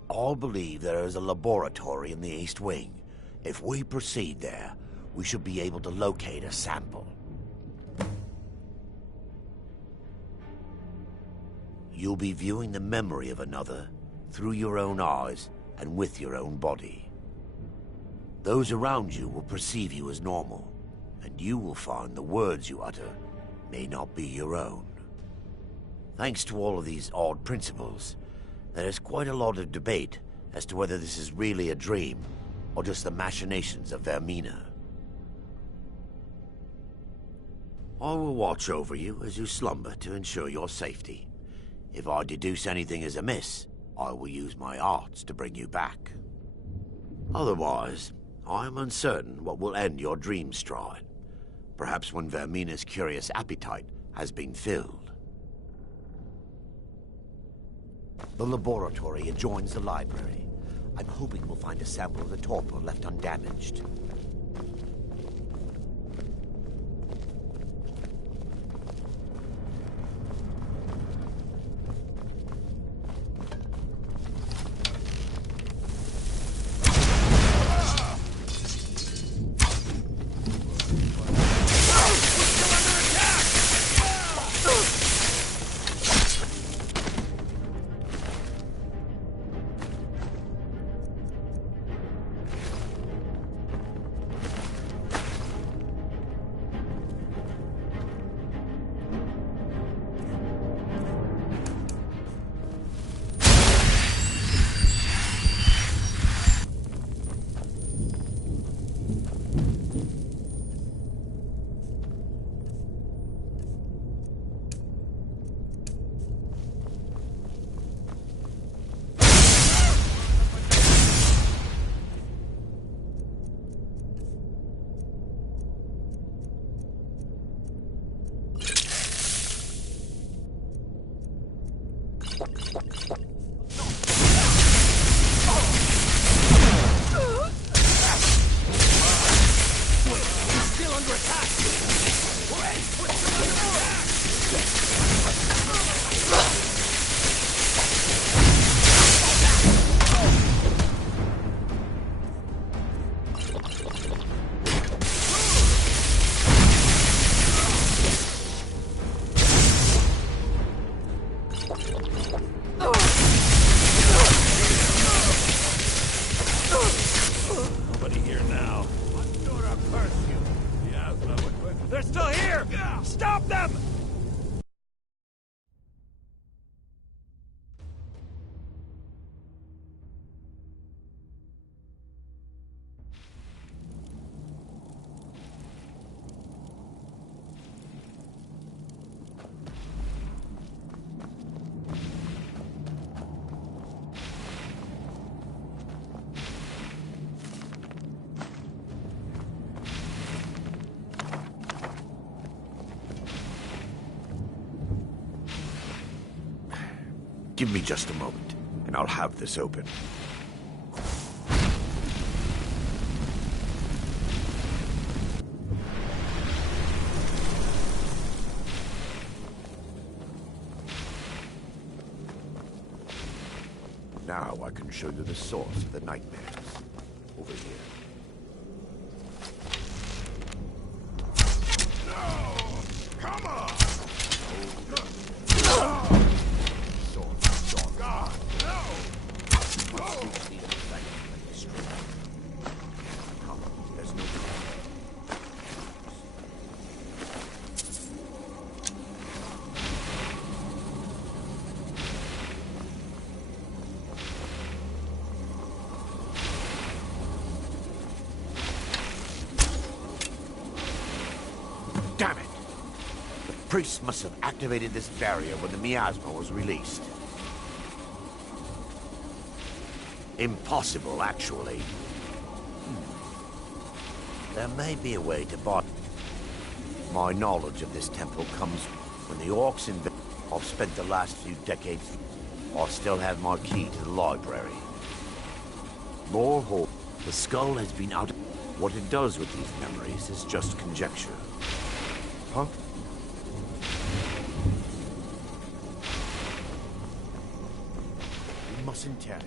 All believe there is a laboratory in the East Wing. If we proceed there, we should be able to locate a sample. You'll be viewing the memory of another through your own eyes and with your own body. Those around you will perceive you as normal, and you will find the words you utter may not be your own. Thanks to all of these odd principles, there is quite a lot of debate as to whether this is really a dream or just the machinations of Vermina. I will watch over you as you slumber to ensure your safety. If I deduce anything is amiss, I will use my arts to bring you back. Otherwise, I am uncertain what will end your dream stride. Perhaps when Vermina's curious appetite has been filled. The laboratory adjoins the library. I'm hoping we'll find a sample of the torpor left undamaged. Give me just a moment, and I'll have this open. Now I can show you the source of the nightmares. Over here. No! Come on! God, no! There's no Damn it! The priest must have activated this barrier when the miasma was released. Impossible, actually. There may be a way to bot. My knowledge of this temple comes when the orcs invaded. I've spent the last few decades. I still have my key to the library. More hope. The skull has been out. What it does with these memories is just conjecture. Huh? We mustn't tarry.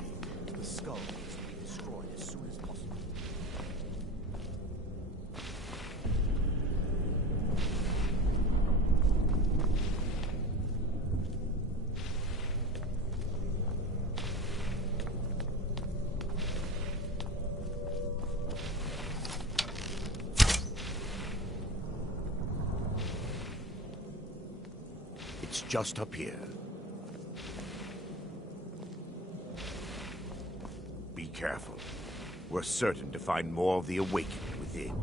The skull needs to be destroyed as soon as possible. It's just up here. Be careful. We're certain to find more of the awakening within.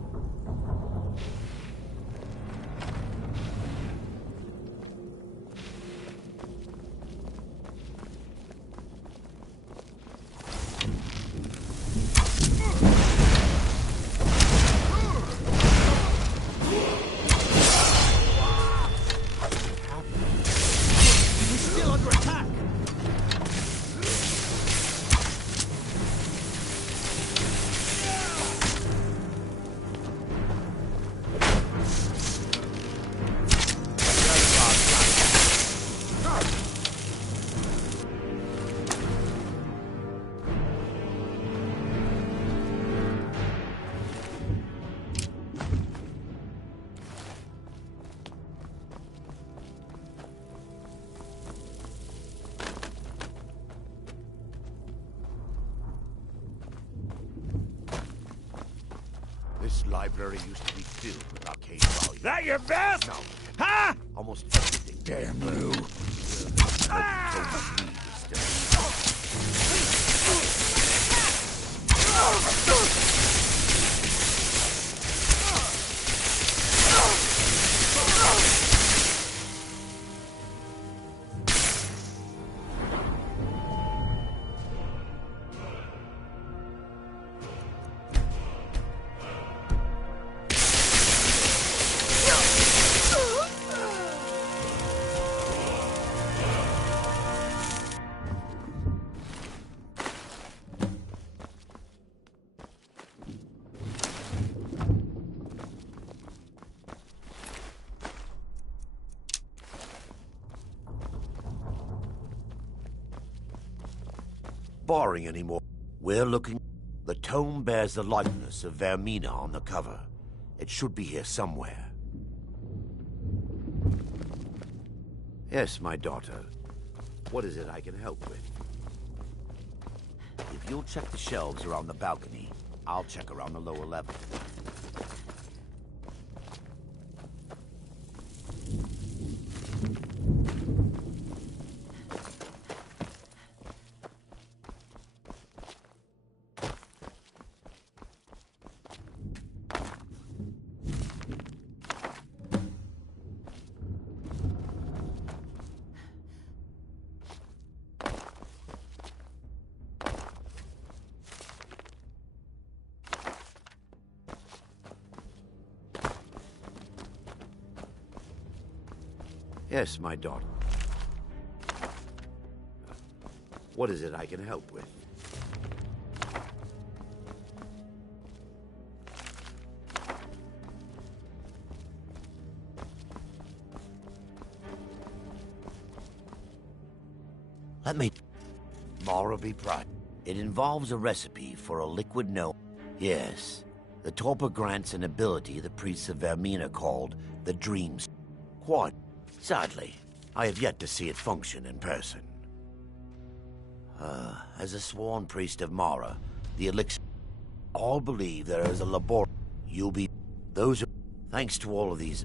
This library used to be filled with arcane volumes. That your best? No. Huh? Almost everything. Damn, Lou. Boring anymore. We're looking. The tome bears the likeness of Vermina on the cover. It should be here somewhere. Yes, my daughter. What is it I can help with? If you'll check the shelves around the balcony, I'll check around the lower level. Yes, my daughter. What is it I can help with? Let me... Mara be proud. It involves a recipe for a liquid gnome. Yes, the Torpor grants an ability the priests of Vermina called the Dreams. Quite. Sadly, I have yet to see it function in person. As a sworn priest of Mara, the elixir... All believe there is a laboratory. You'll be... Those are... Thanks to all of these...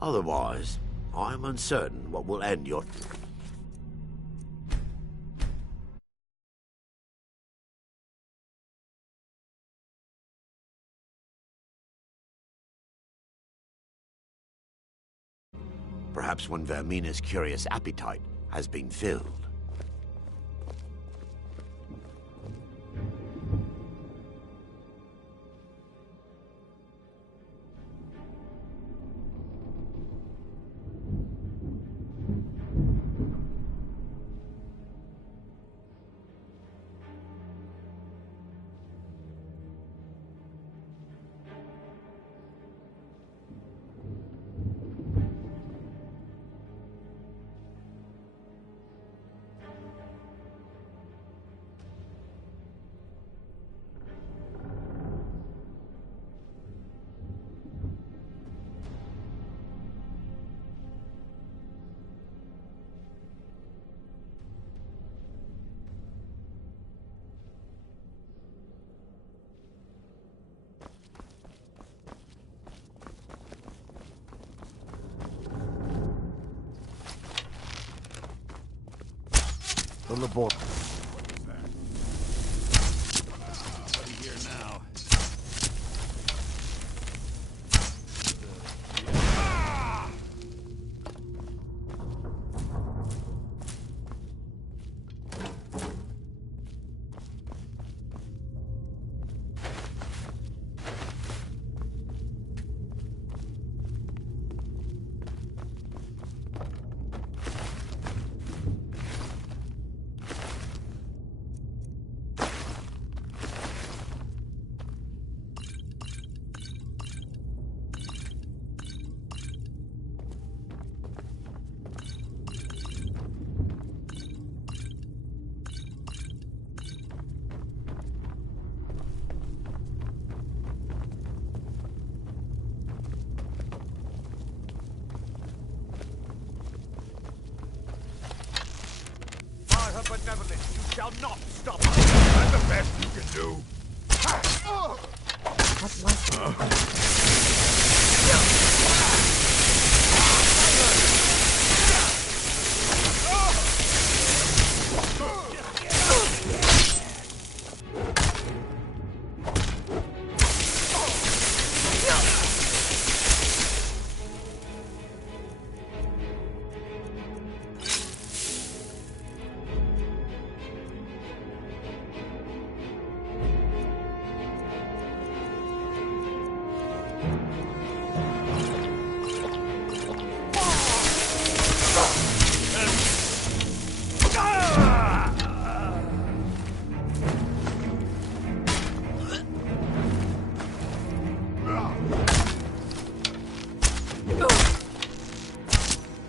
Otherwise, I'm uncertain what will end your... Perhaps when Vermina's curious appetite has been filled. The laboratory. Here now. Benevolent, you shall not stop us. That's the best you can do. What was it?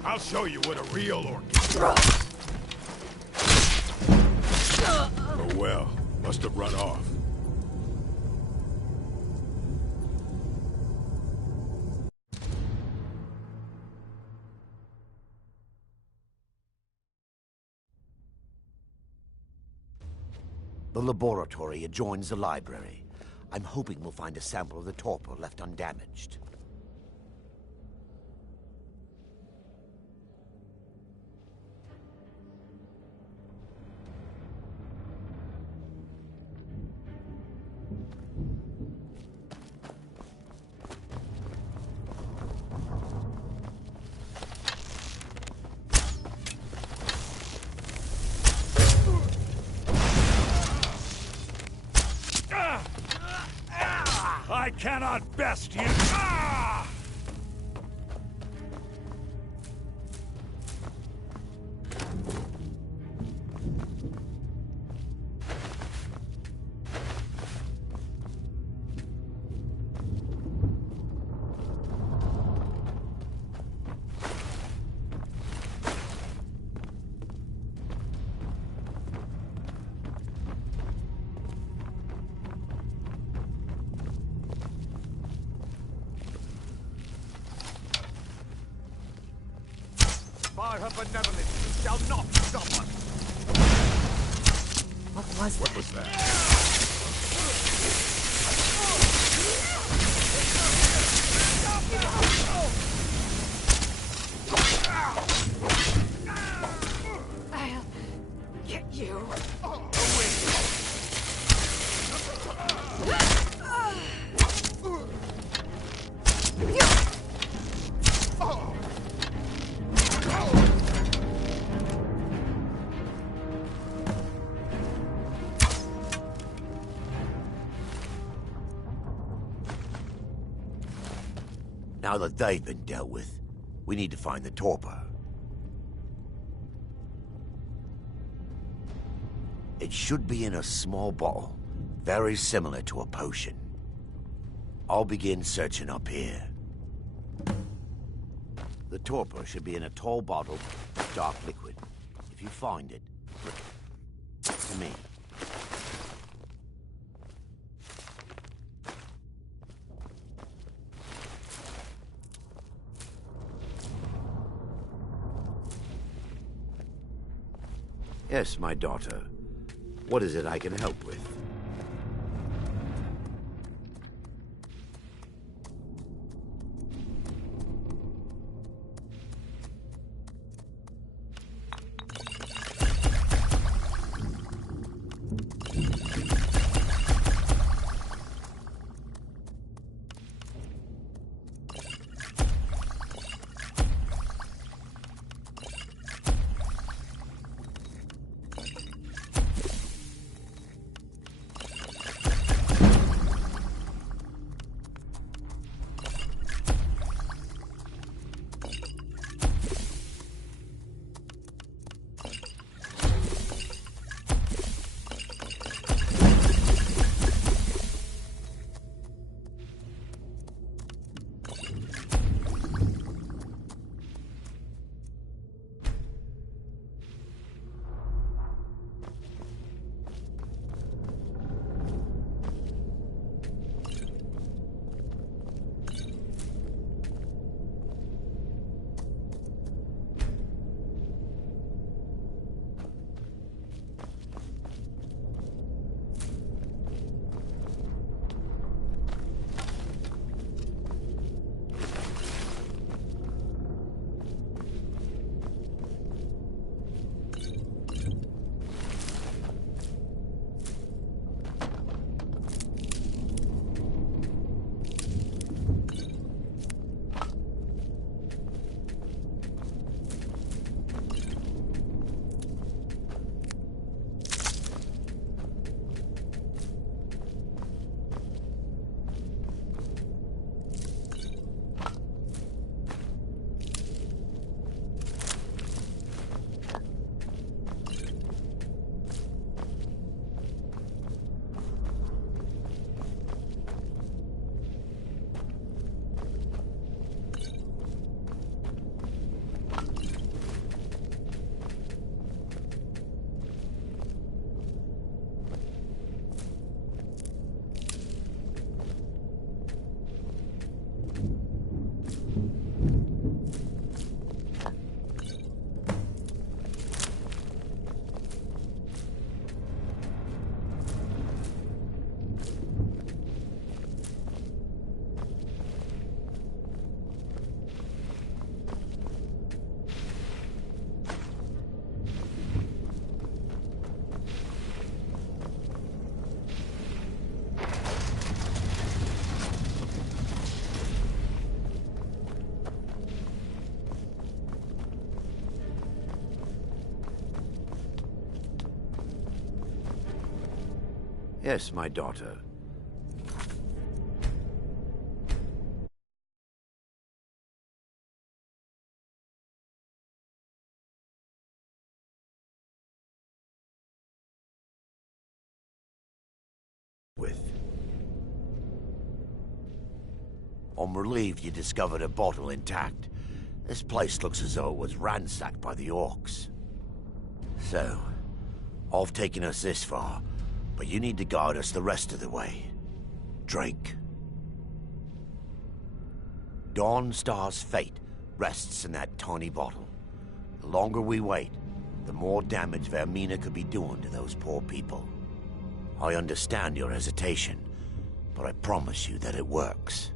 I'll show you what a real orc is. Oh well, must have run off. The laboratory adjoins the library. I'm hoping we'll find a sample of the torpor left undamaged. I cannot best you. By her benevolence, you shall not stop us! What was that? What was that? I'll get you. Now that they've been dealt with, we need to find the torpor. It should be in a small bottle, very similar to a potion. I'll begin searching up here. The torpor should be in a tall bottle of dark liquid. If you find it, bring it to me. Yes, my daughter. What is it I can help with? Yes, my daughter. I'm relieved you discovered a bottle intact. This place looks as though it was ransacked by the orcs. So, I've taken us this far, but you need to guide us the rest of the way. Drink. Dawnstar's fate rests in that tiny bottle. The longer we wait, the more damage Vermina could be doing to those poor people. I understand your hesitation, but I promise you that it works.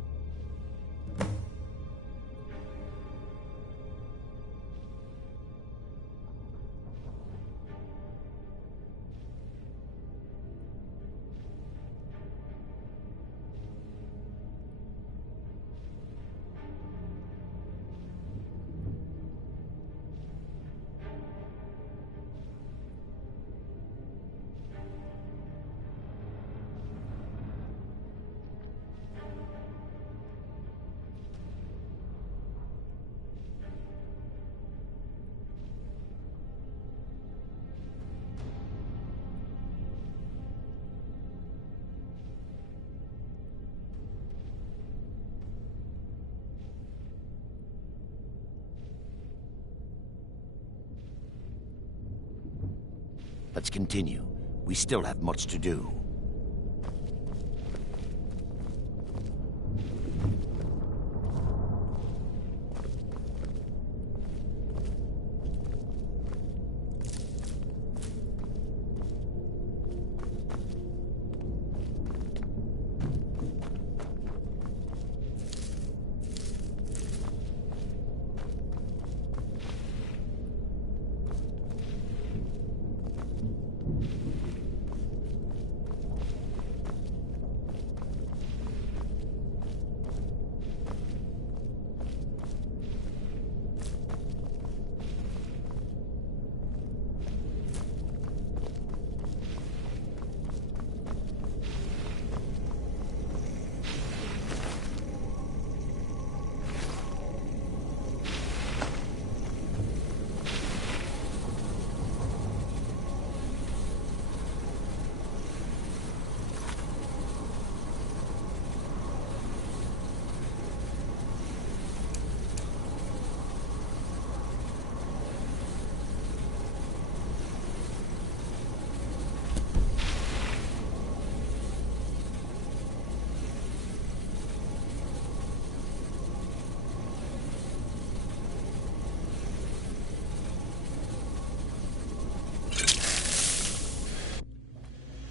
Let's continue. We still have much to do.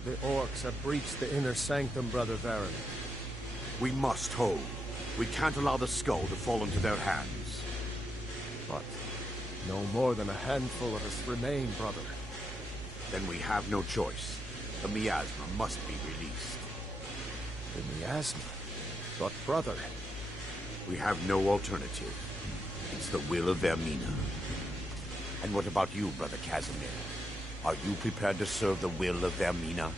The orcs have breached the inner sanctum, Brother Baron. We must hold. We can't allow the skull to fall into their hands. But no more than a handful of us remain, brother. Then we have no choice. The miasma must be released. The miasma? But brother... We have no alternative. It's the will of Vermina. And what about you, Brother Casimir? Are you prepared to serve the will of Vermina?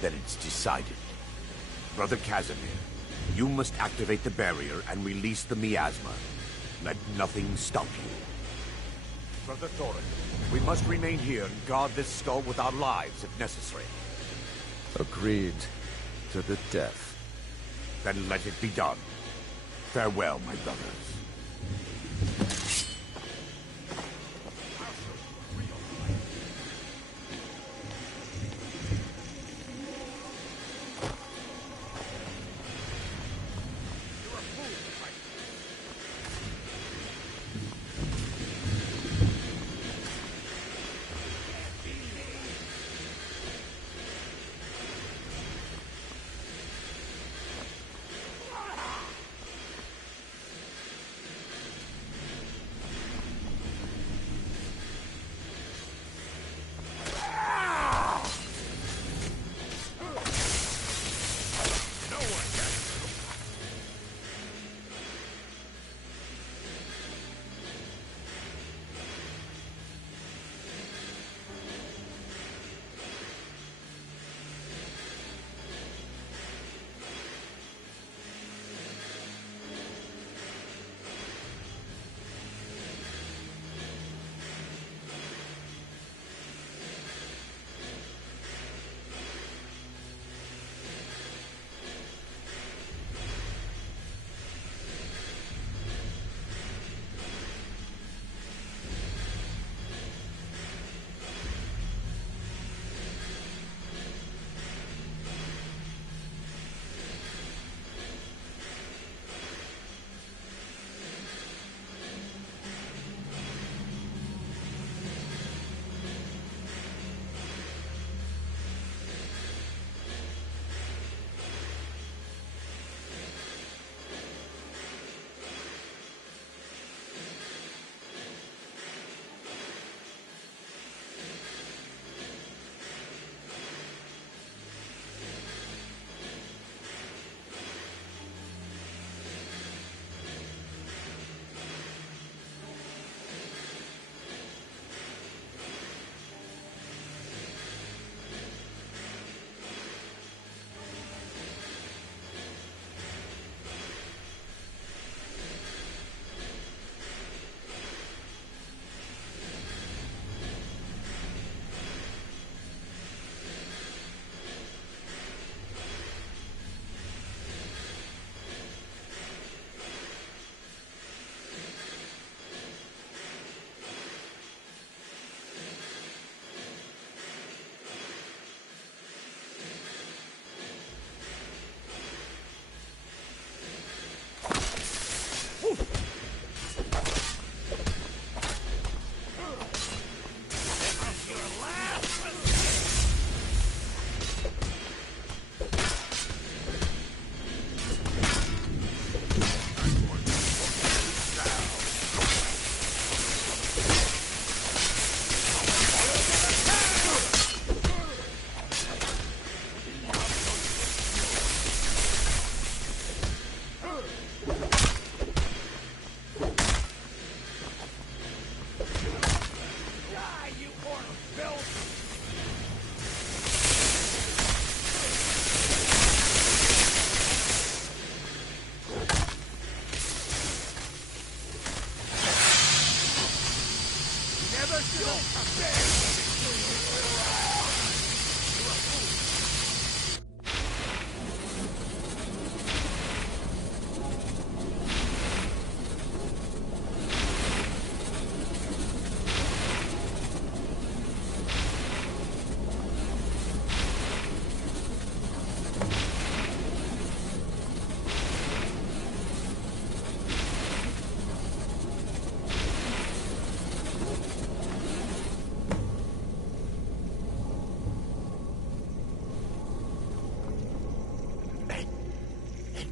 Then it's decided. Brother Casimir, you must activate the barrier and release the miasma. Let nothing stop you. Brother Thorin, we must remain here and guard this skull with our lives if necessary. Agreed. To the death. Then let it be done. Farewell, my brothers.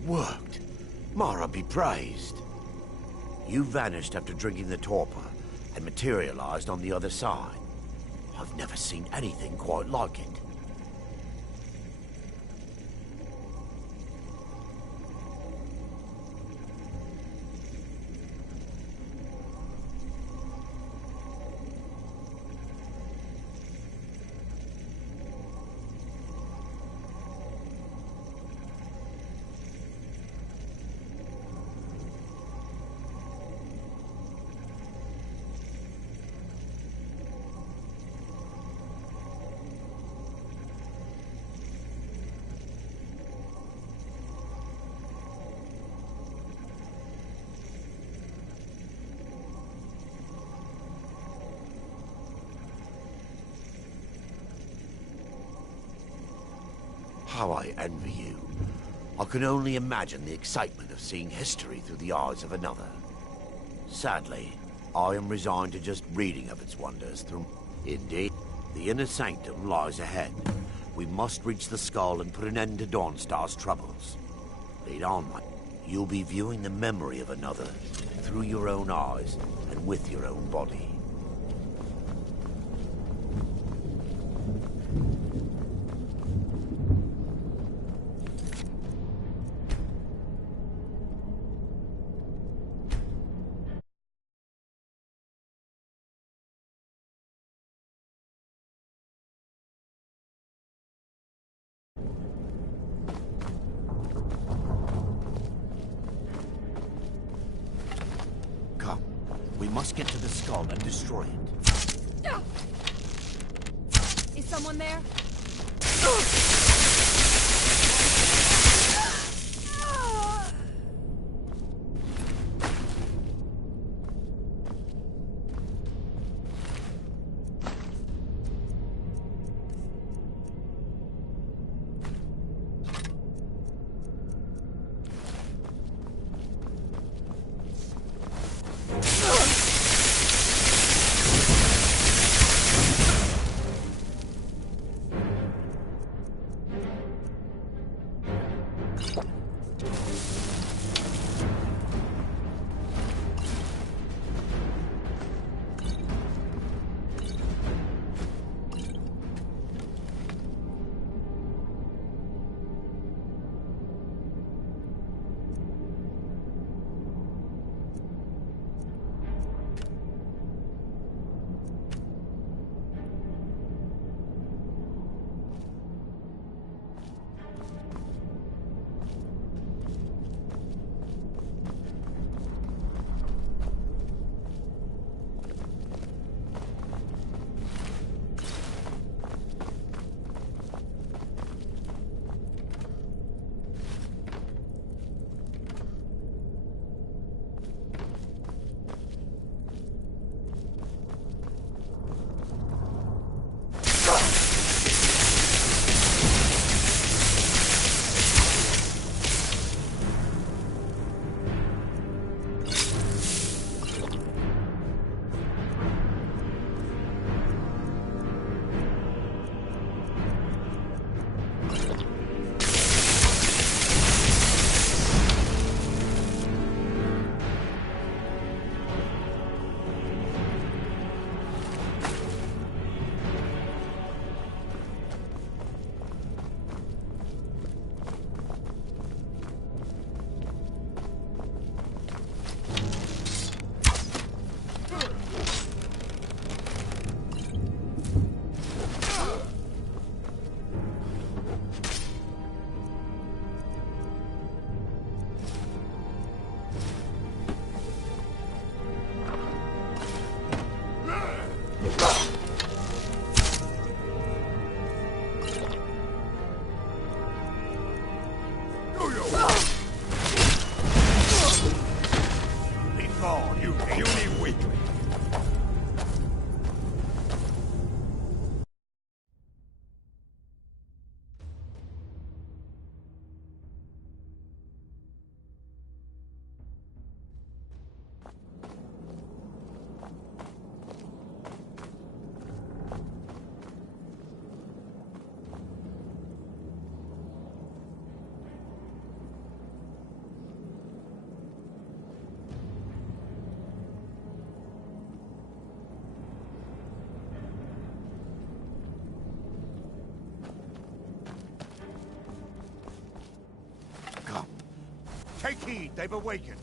Worked. Mara be praised. You vanished after drinking the torpor and materialized on the other side. I've never seen anything quite like it. How I envy you. I can only imagine the excitement of seeing history through the eyes of another. Sadly, I am resigned to just reading of its wonders through... Indeed, the inner sanctum lies ahead. We must reach the skull and put an end to Dawnstar's troubles. Lead on, mate. You'll be viewing the memory of another through your own eyes and with your own body. We must get to the skull and destroy it. Is someone there? Indeed, they've awakened.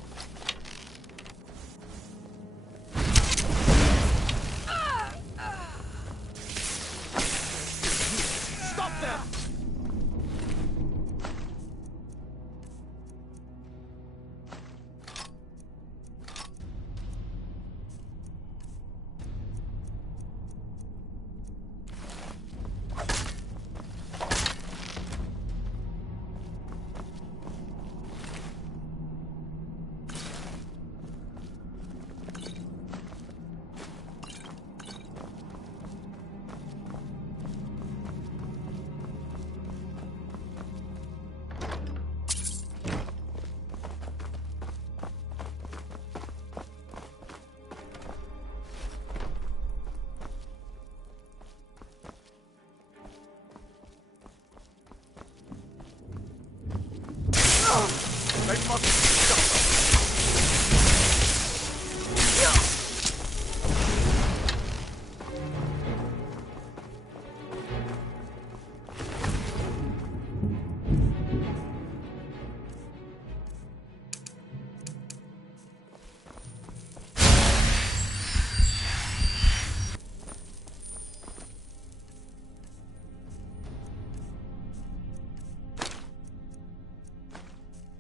Stop them! They must stop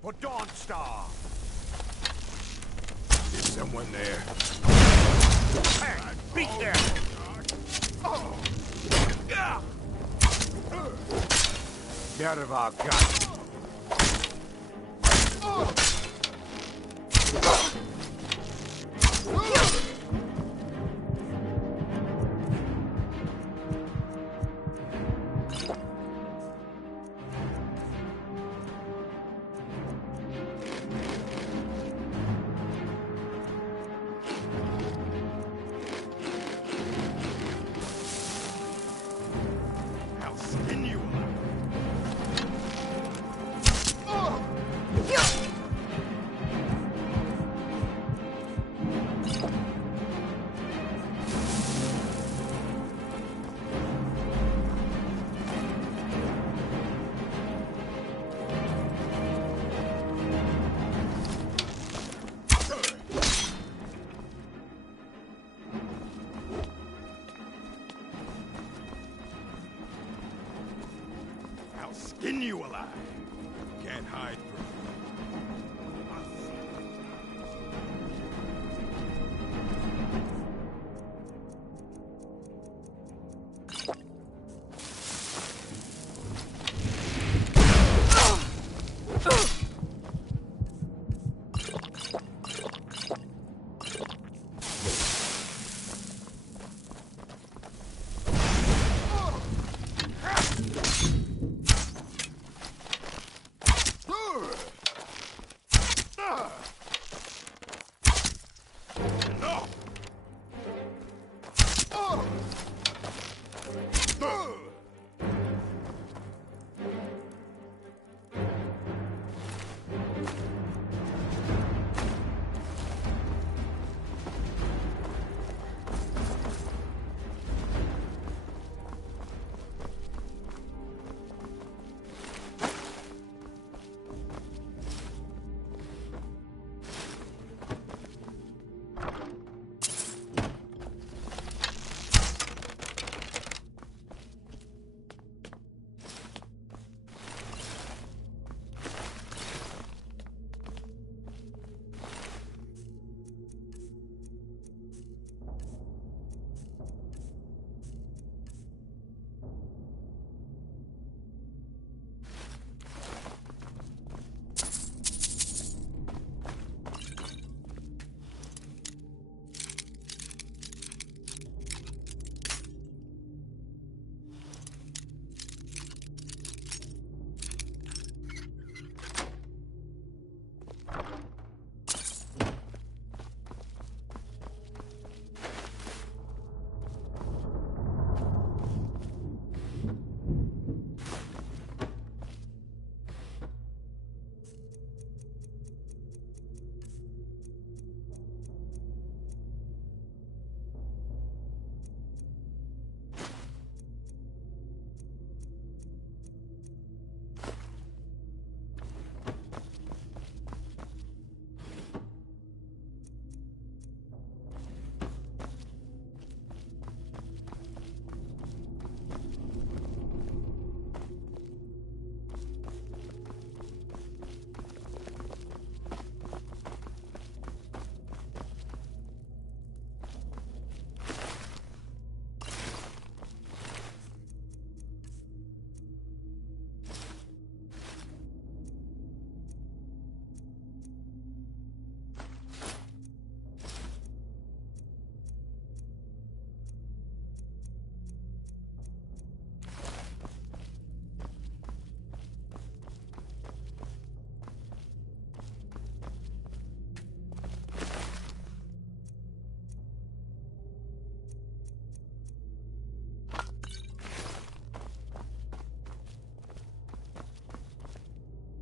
for Dawnstar! Is someone there? Hey, beat them! Get out of our guts! I'll skin you alive. I'll skin you alive. Can't hide from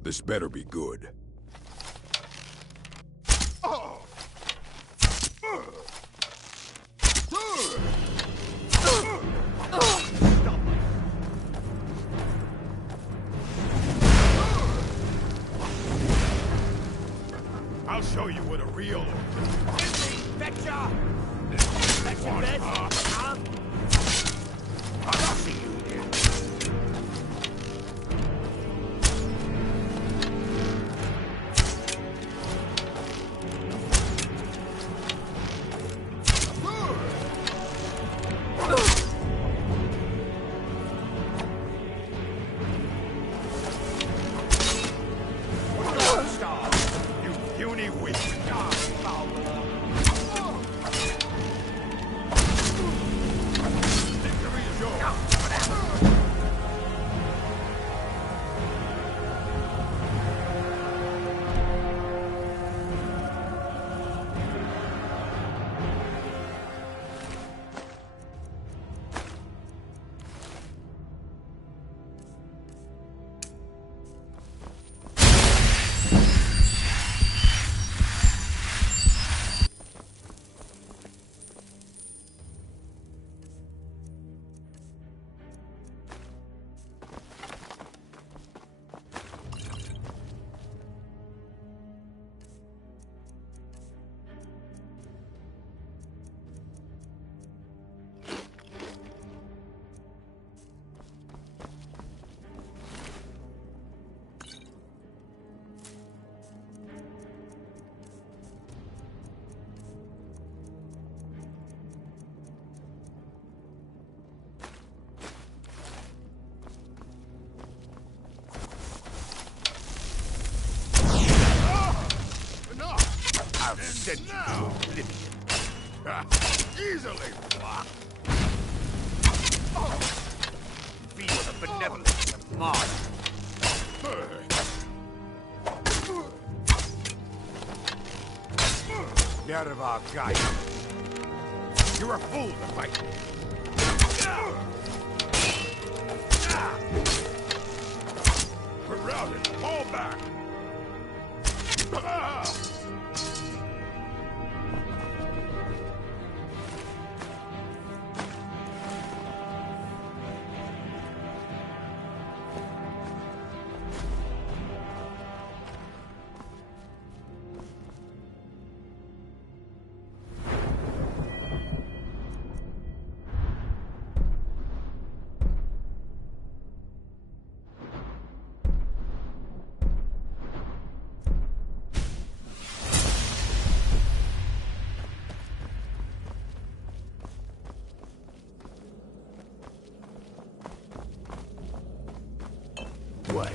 This better be good. I'll show you what a real... Betcha! Betcha, bet! I'll see you here. I'll send you to oblivion. Easily blocked. Feel the benevolence of Mars. Nerva guy. You're a fool to fight me. We're routed. Fall back. Wait.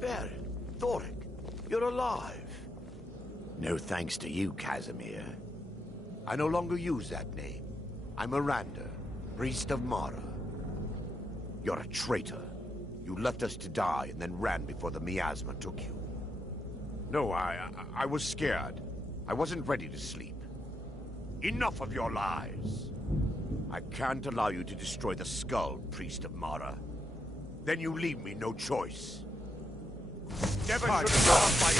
Baron, Thoric, you're alive. No thanks to you, Casimir. I no longer use that name. I'm Miranda, priest of Mara. You're a traitor. You left us to die and then ran before the miasma took you. No, I was scared. I wasn't ready to sleep. Enough of your lies. I can't allow you to destroy the skull, priest of Mara. Then you leave me no choice. Never should have gone by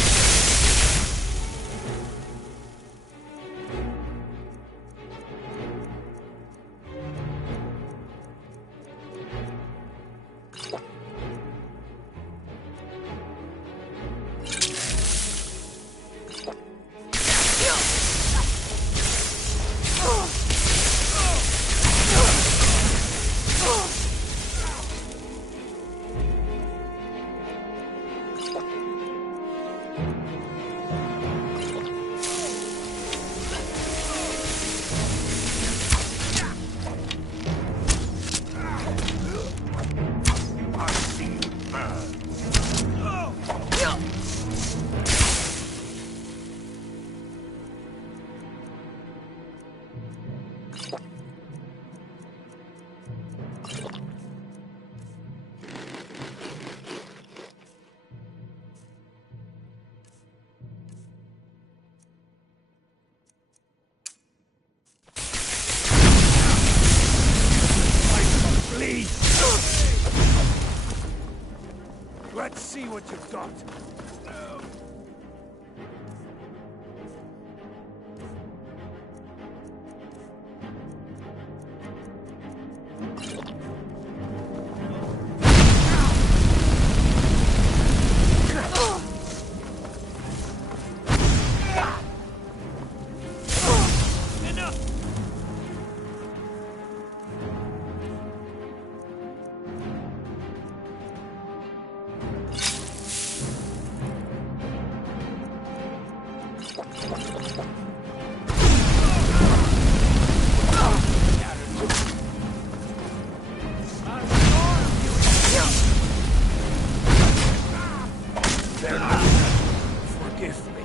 Forgive me.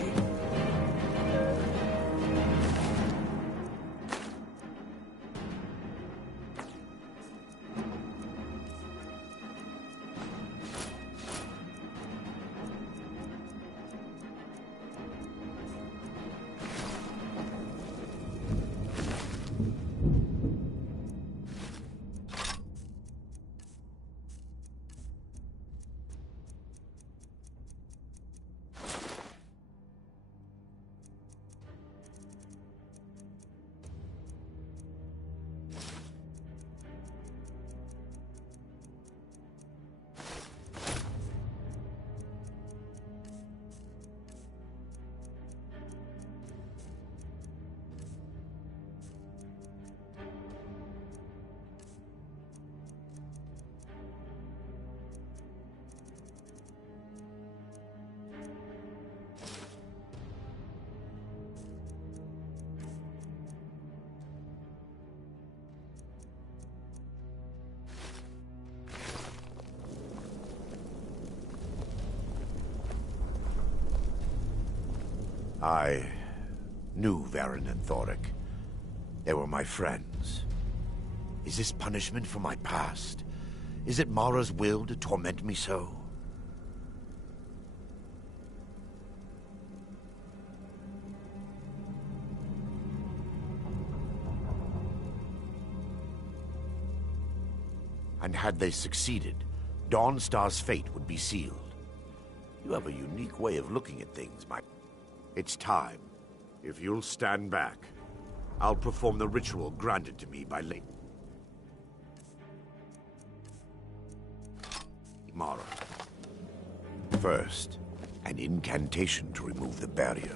I knew Varen and Thoric. They were my friends. Is this punishment for my past? Is it Mara's will to torment me so? And had they succeeded, Dawnstar's fate would be sealed. You have a unique way of looking at things, Mike. It's time. If you'll stand back, I'll perform the ritual granted to me by Lady Mara. First, an incantation to remove the barrier.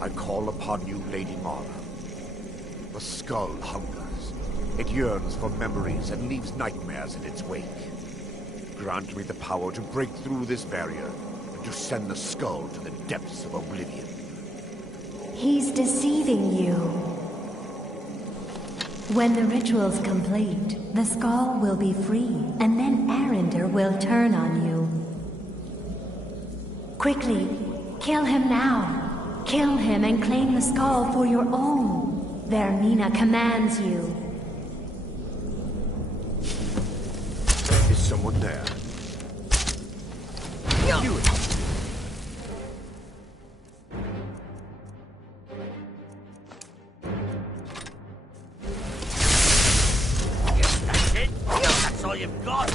I call upon you, Lady Mara. The skull hungers. It yearns for memories and leaves nightmares in its wake. Grant me the power to break through this barrier and to send the skull to the depths of oblivion. He's deceiving you. When the ritual's complete, the skull will be free, and then Arender will turn on you. Quickly, kill him now. Kill him and claim the skull for your own. Vermina commands you. Is someone there? You! That's it? That's all you've got?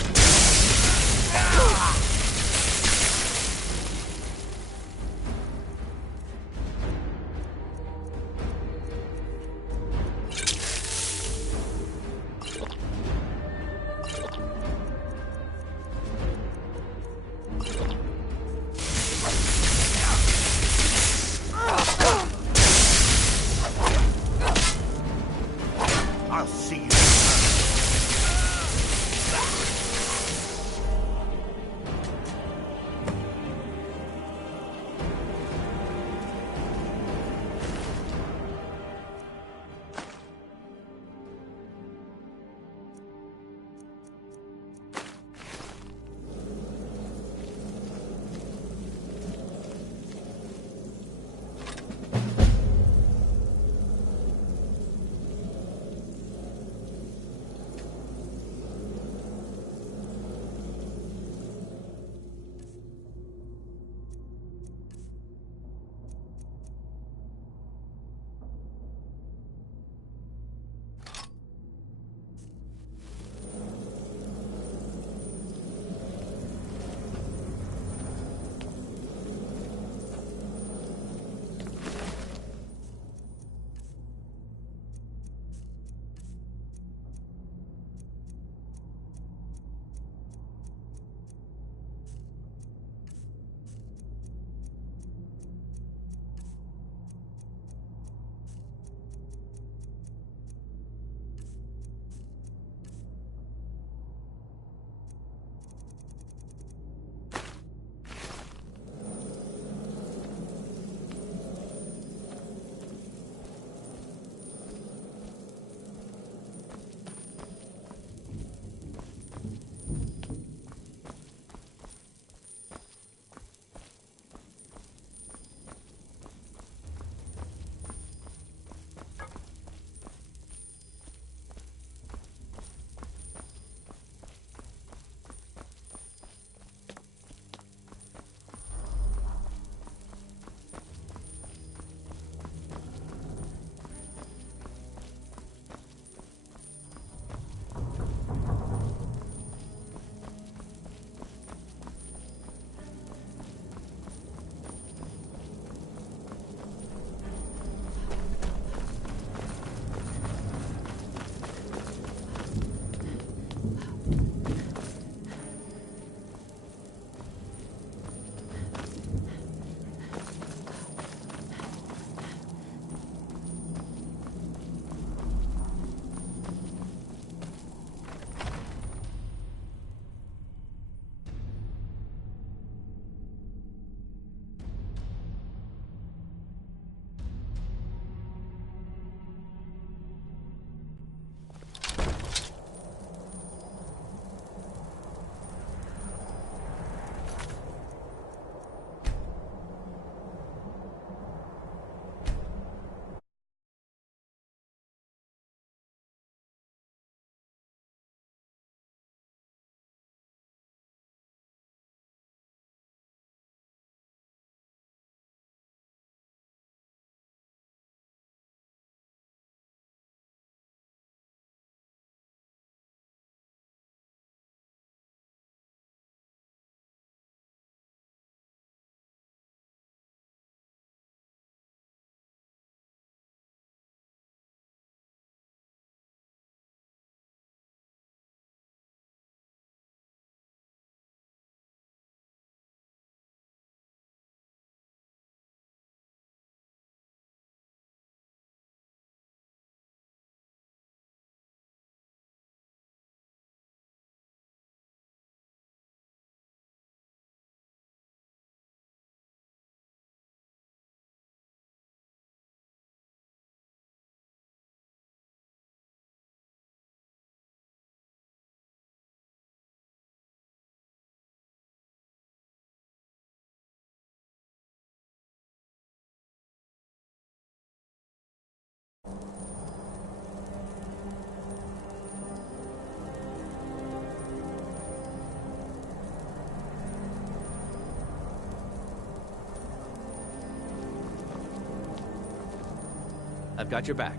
I've got your back.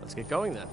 Let's get going then.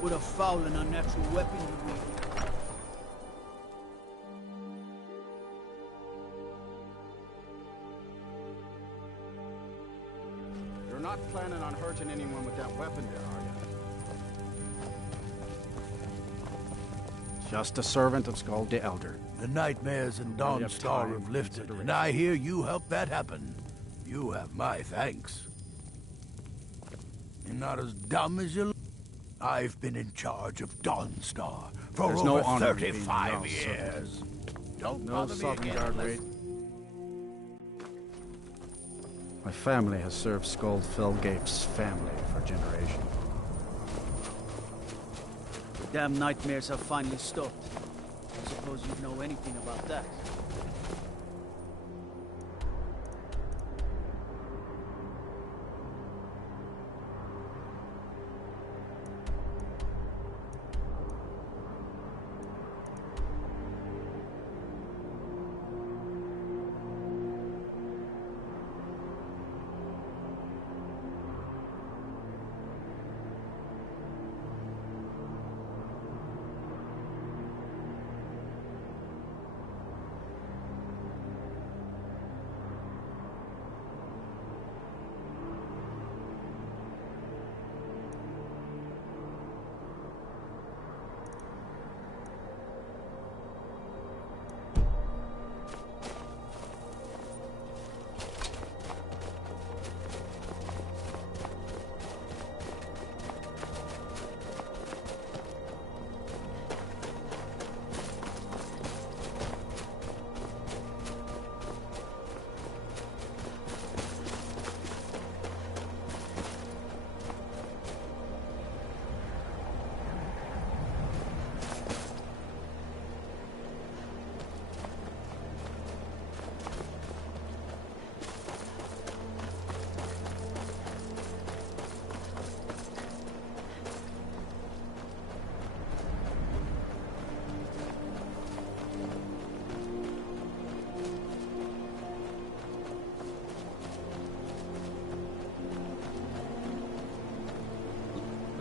What a foul and unnatural weapon you wield. You're not planning on hurting anyone with that weapon there, are you? Just a servant of Skald the Elder. The nightmares in Dawnstar have lifted, and I hear you helped that happen. You have my thanks. You're not as dumb as you look. I've been in charge of Dawnstar for There's over no honor in 35 being years. Don't No bother me Southern again Guard unless... raid. My family has served Skald Felgape's family for generations. The damn nightmares have finally stopped. I suppose you know anything about that.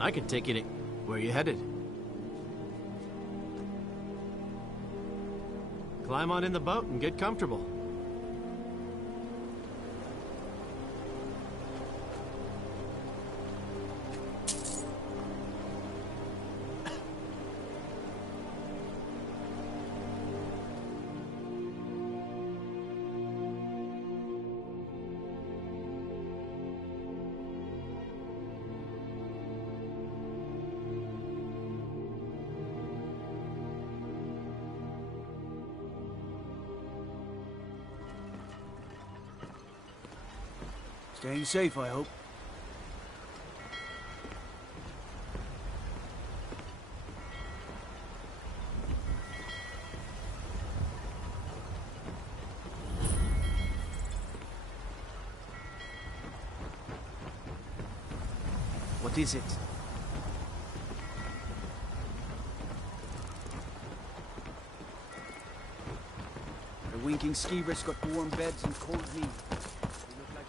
I can take you to... Where are you headed? Climb on in the boat and get comfortable. Staying safe, I hope. What is it? The winking skeevers got warm beds and cold meat. They look like...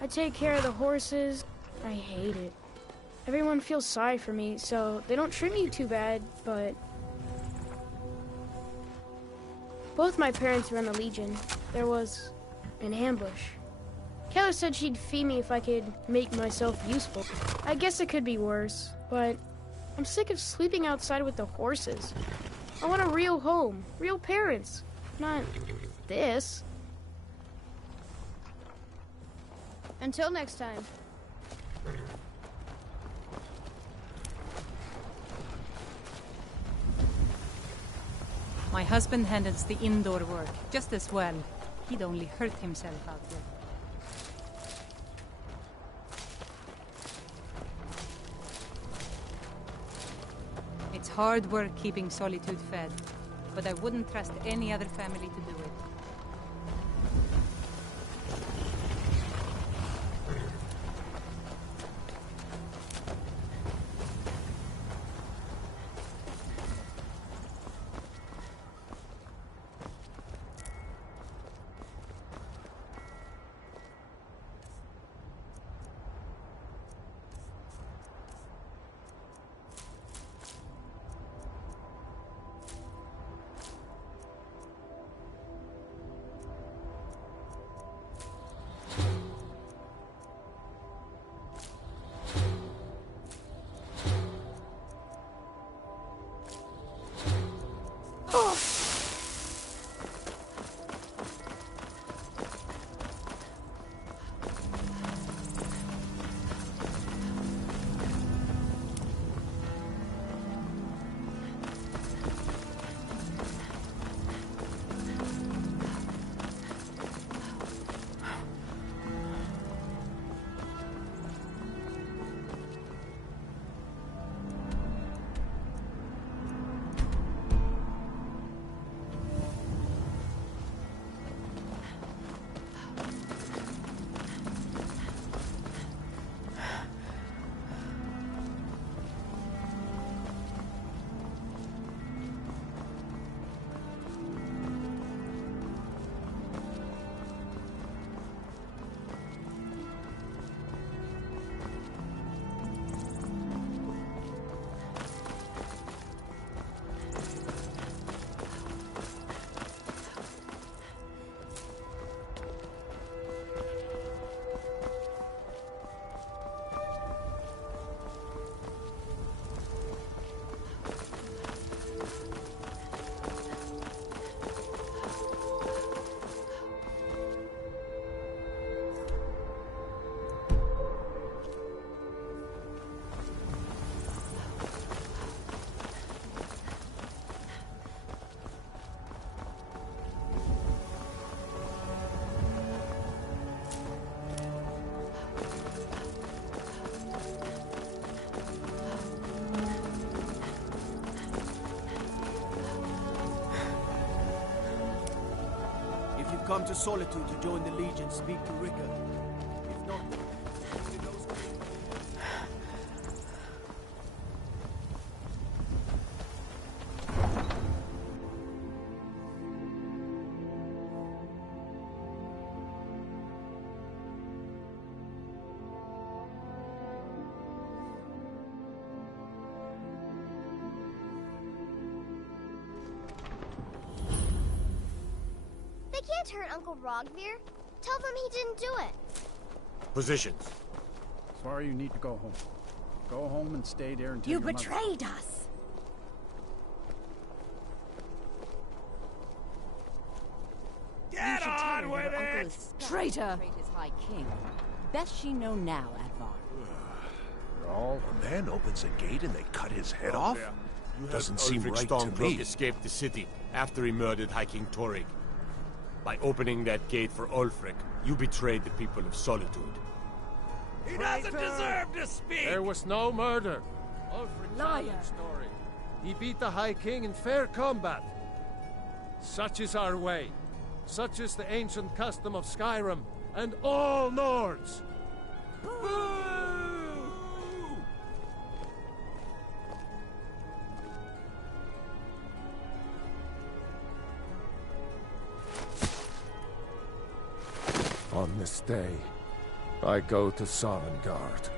I take care of the horses. I hate it. Everyone feels sorry for me, so they don't treat me too bad, but... Both my parents were in the Legion. There was an ambush. Keller said she'd feed me if I could make myself useful. I guess it could be worse, but I'm sick of sleeping outside with the horses. I want a real home, real parents, not this. Until next time. My husband handles the indoor work just as well. He'd only hurt himself out there. It's hard work keeping Solitude fed, but I wouldn't trust any other family to do it. you've come to Solitude to join the Legion, speak to Rika. If not, They can't hurt Uncle Rogvir. Tell them he didn't do it. Positions. Sorry, you need to go home. Go home and stay there until You your mother- betrayed us! Get on with it! Traitor! His High King. Best she know now, Advar. A man opens a gate and they cut his head off? Doesn't seem right to Stormcloak me. escaped the city after he murdered High King Torig. By opening that gate for Ulfric, you betrayed the people of Solitude. He doesn't deserve to speak! There was no murder. Ulfric Liar. challenged story. He beat the High King in fair combat. Such is our way. Such is the ancient custom of Skyrim and all Nords. On this day, I go to Sovngarde.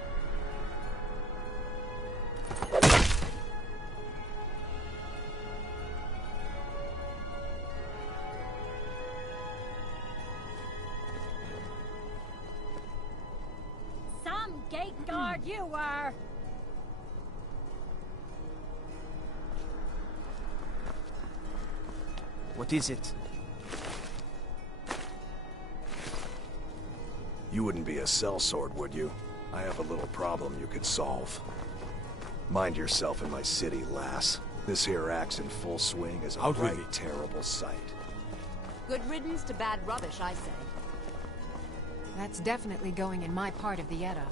Some gate guard you were! what is it? You wouldn't be a sellsword, would you? I have a little problem you could solve. Mind yourself in my city, lass. This here axe in full swing is a Out with right it. terrible sight. Good riddance to bad rubbish, I say. That's definitely going in my part of the Edda.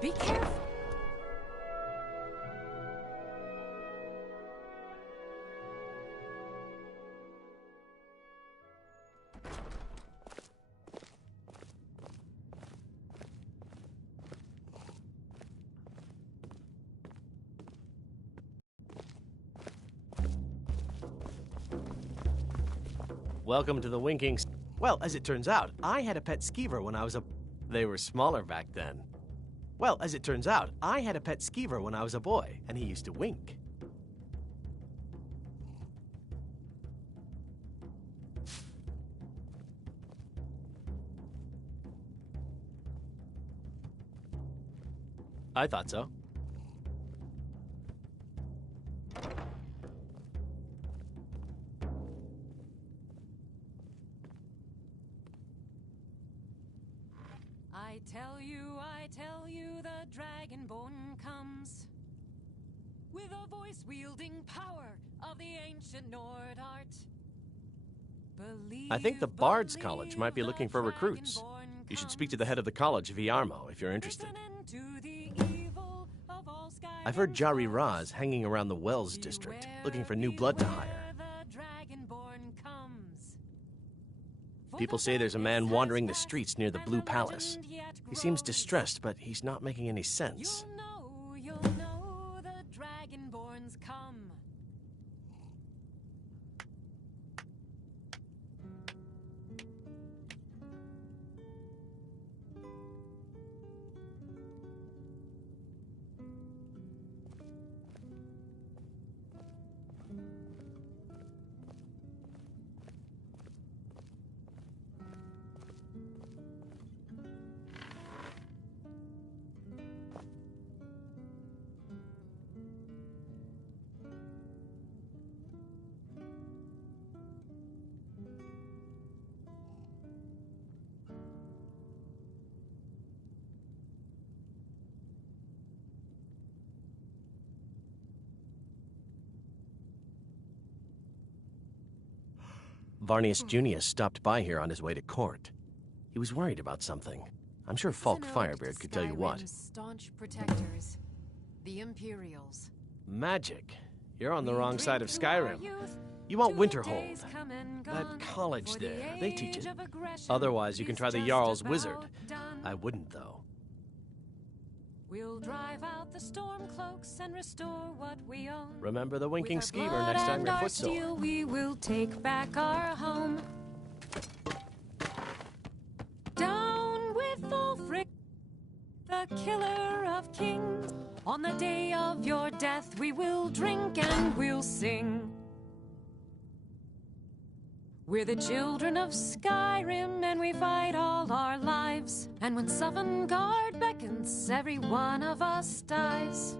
Be careful. Welcome to the Winking... Well, as it turns out, I had a pet skeever when I was a... They were smaller back then. Well, as it turns out, I had a pet skeever when I was a boy, and he used to wink. I thought so. I tell you, the Dragonborn comes with a voice-wielding power of the ancient Nord art. I think the Bard's College might be looking for recruits. You should speak to the head of the college, Viarmo, if you're interested. I've heard Jari Raz hanging around the Wells district, looking for new blood to hire. People say there's a man wandering the streets near the Blue Palace. He seems distressed, but he's not making any sense. You'll know the Dragonborns come. Varnius Junius stopped by here on his way to court. He was worried about something. I'm sure Falk Firebeard could tell you what. Skyrim's staunch protectors, the Imperials. Magic. You're on the wrong side of Skyrim. You want Winterhold. That college there, they teach it. Otherwise, you can try the Jarl's Wizard. I wouldn't, though. We'll drive out the Stormcloaks and restore what we own. Remember the winking skeever next time you're footsore. We will take back our home. Down with Ulfric, the killer of kings. On the day of your death, we will drink and we'll sing. We're the children of Skyrim, and we fight all our lives. And when Sovngarde beckons, every one of us dies.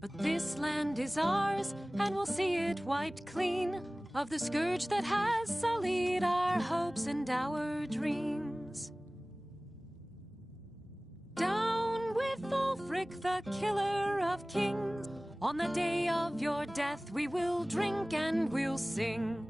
But this land is ours, and we'll see it wiped clean of the scourge that has sullied our hopes and our dreams. Down with Ulfric, the killer of kings. On the day of your death, we will drink and we'll sing.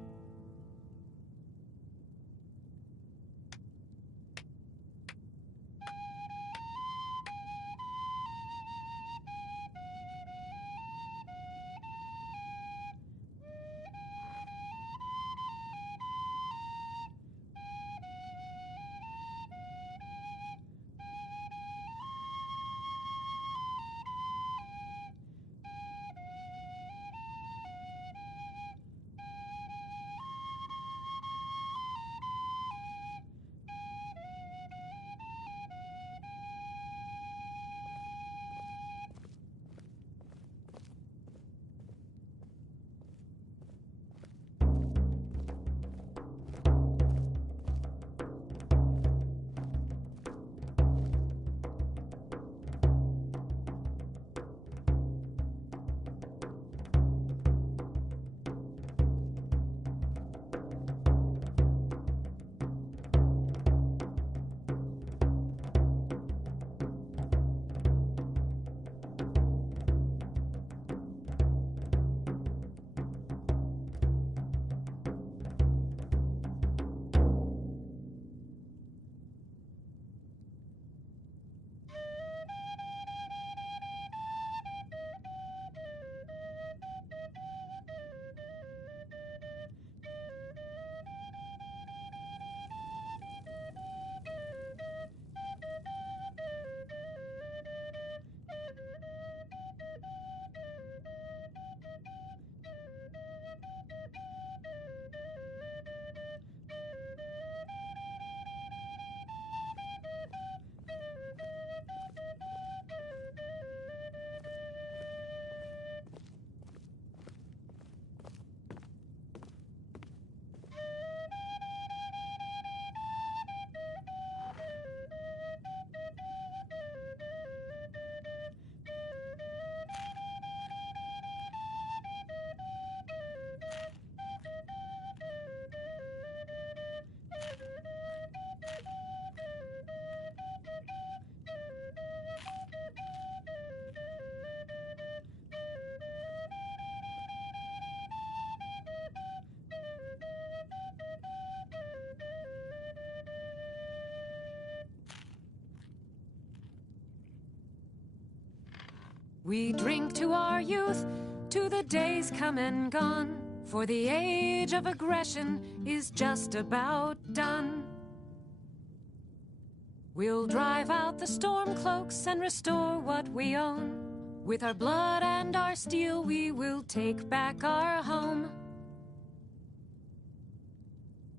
We drink to our youth, to the days come and gone, for the age of aggression is just about done. We'll drive out the Stormcloaks and restore what we own. With our blood and our steel, we will take back our home.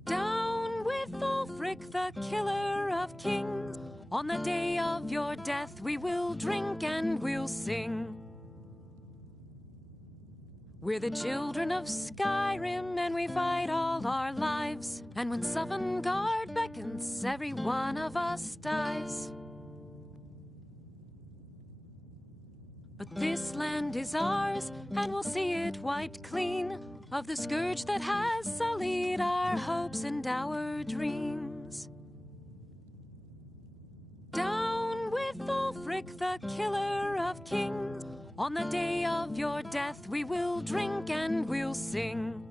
Down with Ulfric, the killer of kings. On the day of your death, we will drink and we'll sing. We're the children of Skyrim, and we fight all our lives. And when Sovngarde beckons, every one of us dies. But this land is ours, and we'll see it wiped clean of the scourge that has sullied our hopes and our dreams. Down with Ulfric, the killer of kings. On the day of your death, we will drink and we'll sing.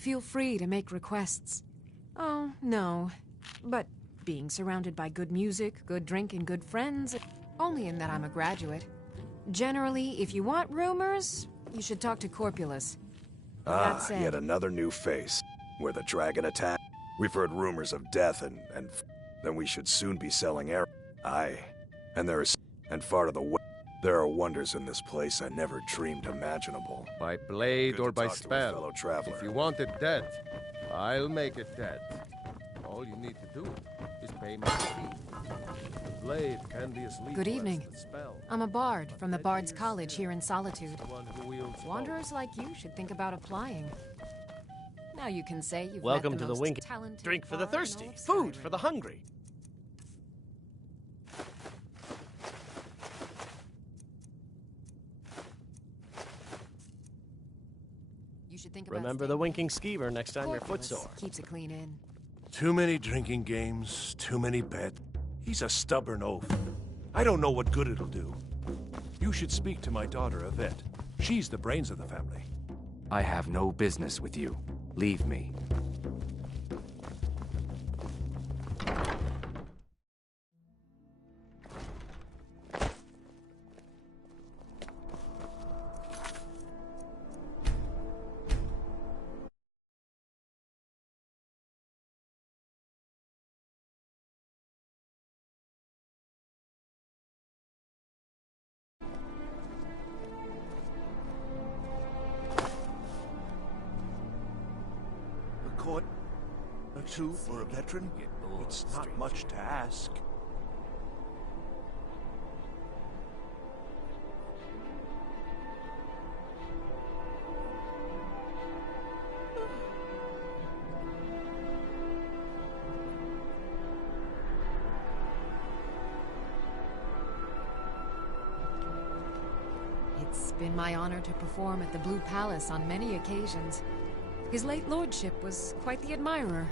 Feel free to make requests. Oh, no. But being surrounded by good music, good drink, and good friends, only in that I'm a graduate. Generally, if you want rumors, you should talk to Corpulus. Ah, That said, yet another new face. Where the dragon attacked? We've heard rumors of death and then we should soon be selling air. Aye. And far to the west, there are wonders in this place I never dreamed imaginable. By blade Good or to by talk to a spell. fellow traveler. If you want it dead, I'll make it dead. All you need to do is pay my fee. The blade can be as lethal good as evening. the spell. I'm a bard from the Bard's College here in Solitude. The one who wields Wanderers like you should think about applying. Now you can say you've Welcome met to the the most Winking. talented Drink for the bard in all thirsty, of food Skyrim. for the hungry. You should think about Remember the winking skeever next time your foot's Corpulus sore. keeps a clean inn. Too many drinking games, too many bets. He's a stubborn oaf. I don't know what good it'll do. You should speak to my daughter, Yvette. She's the brains of the family. I have no business with you. Leave me. A court or two for a veteran? It's not much to ask. It's been my honor to perform at the Blue Palace on many occasions. His late lordship was quite the admirer.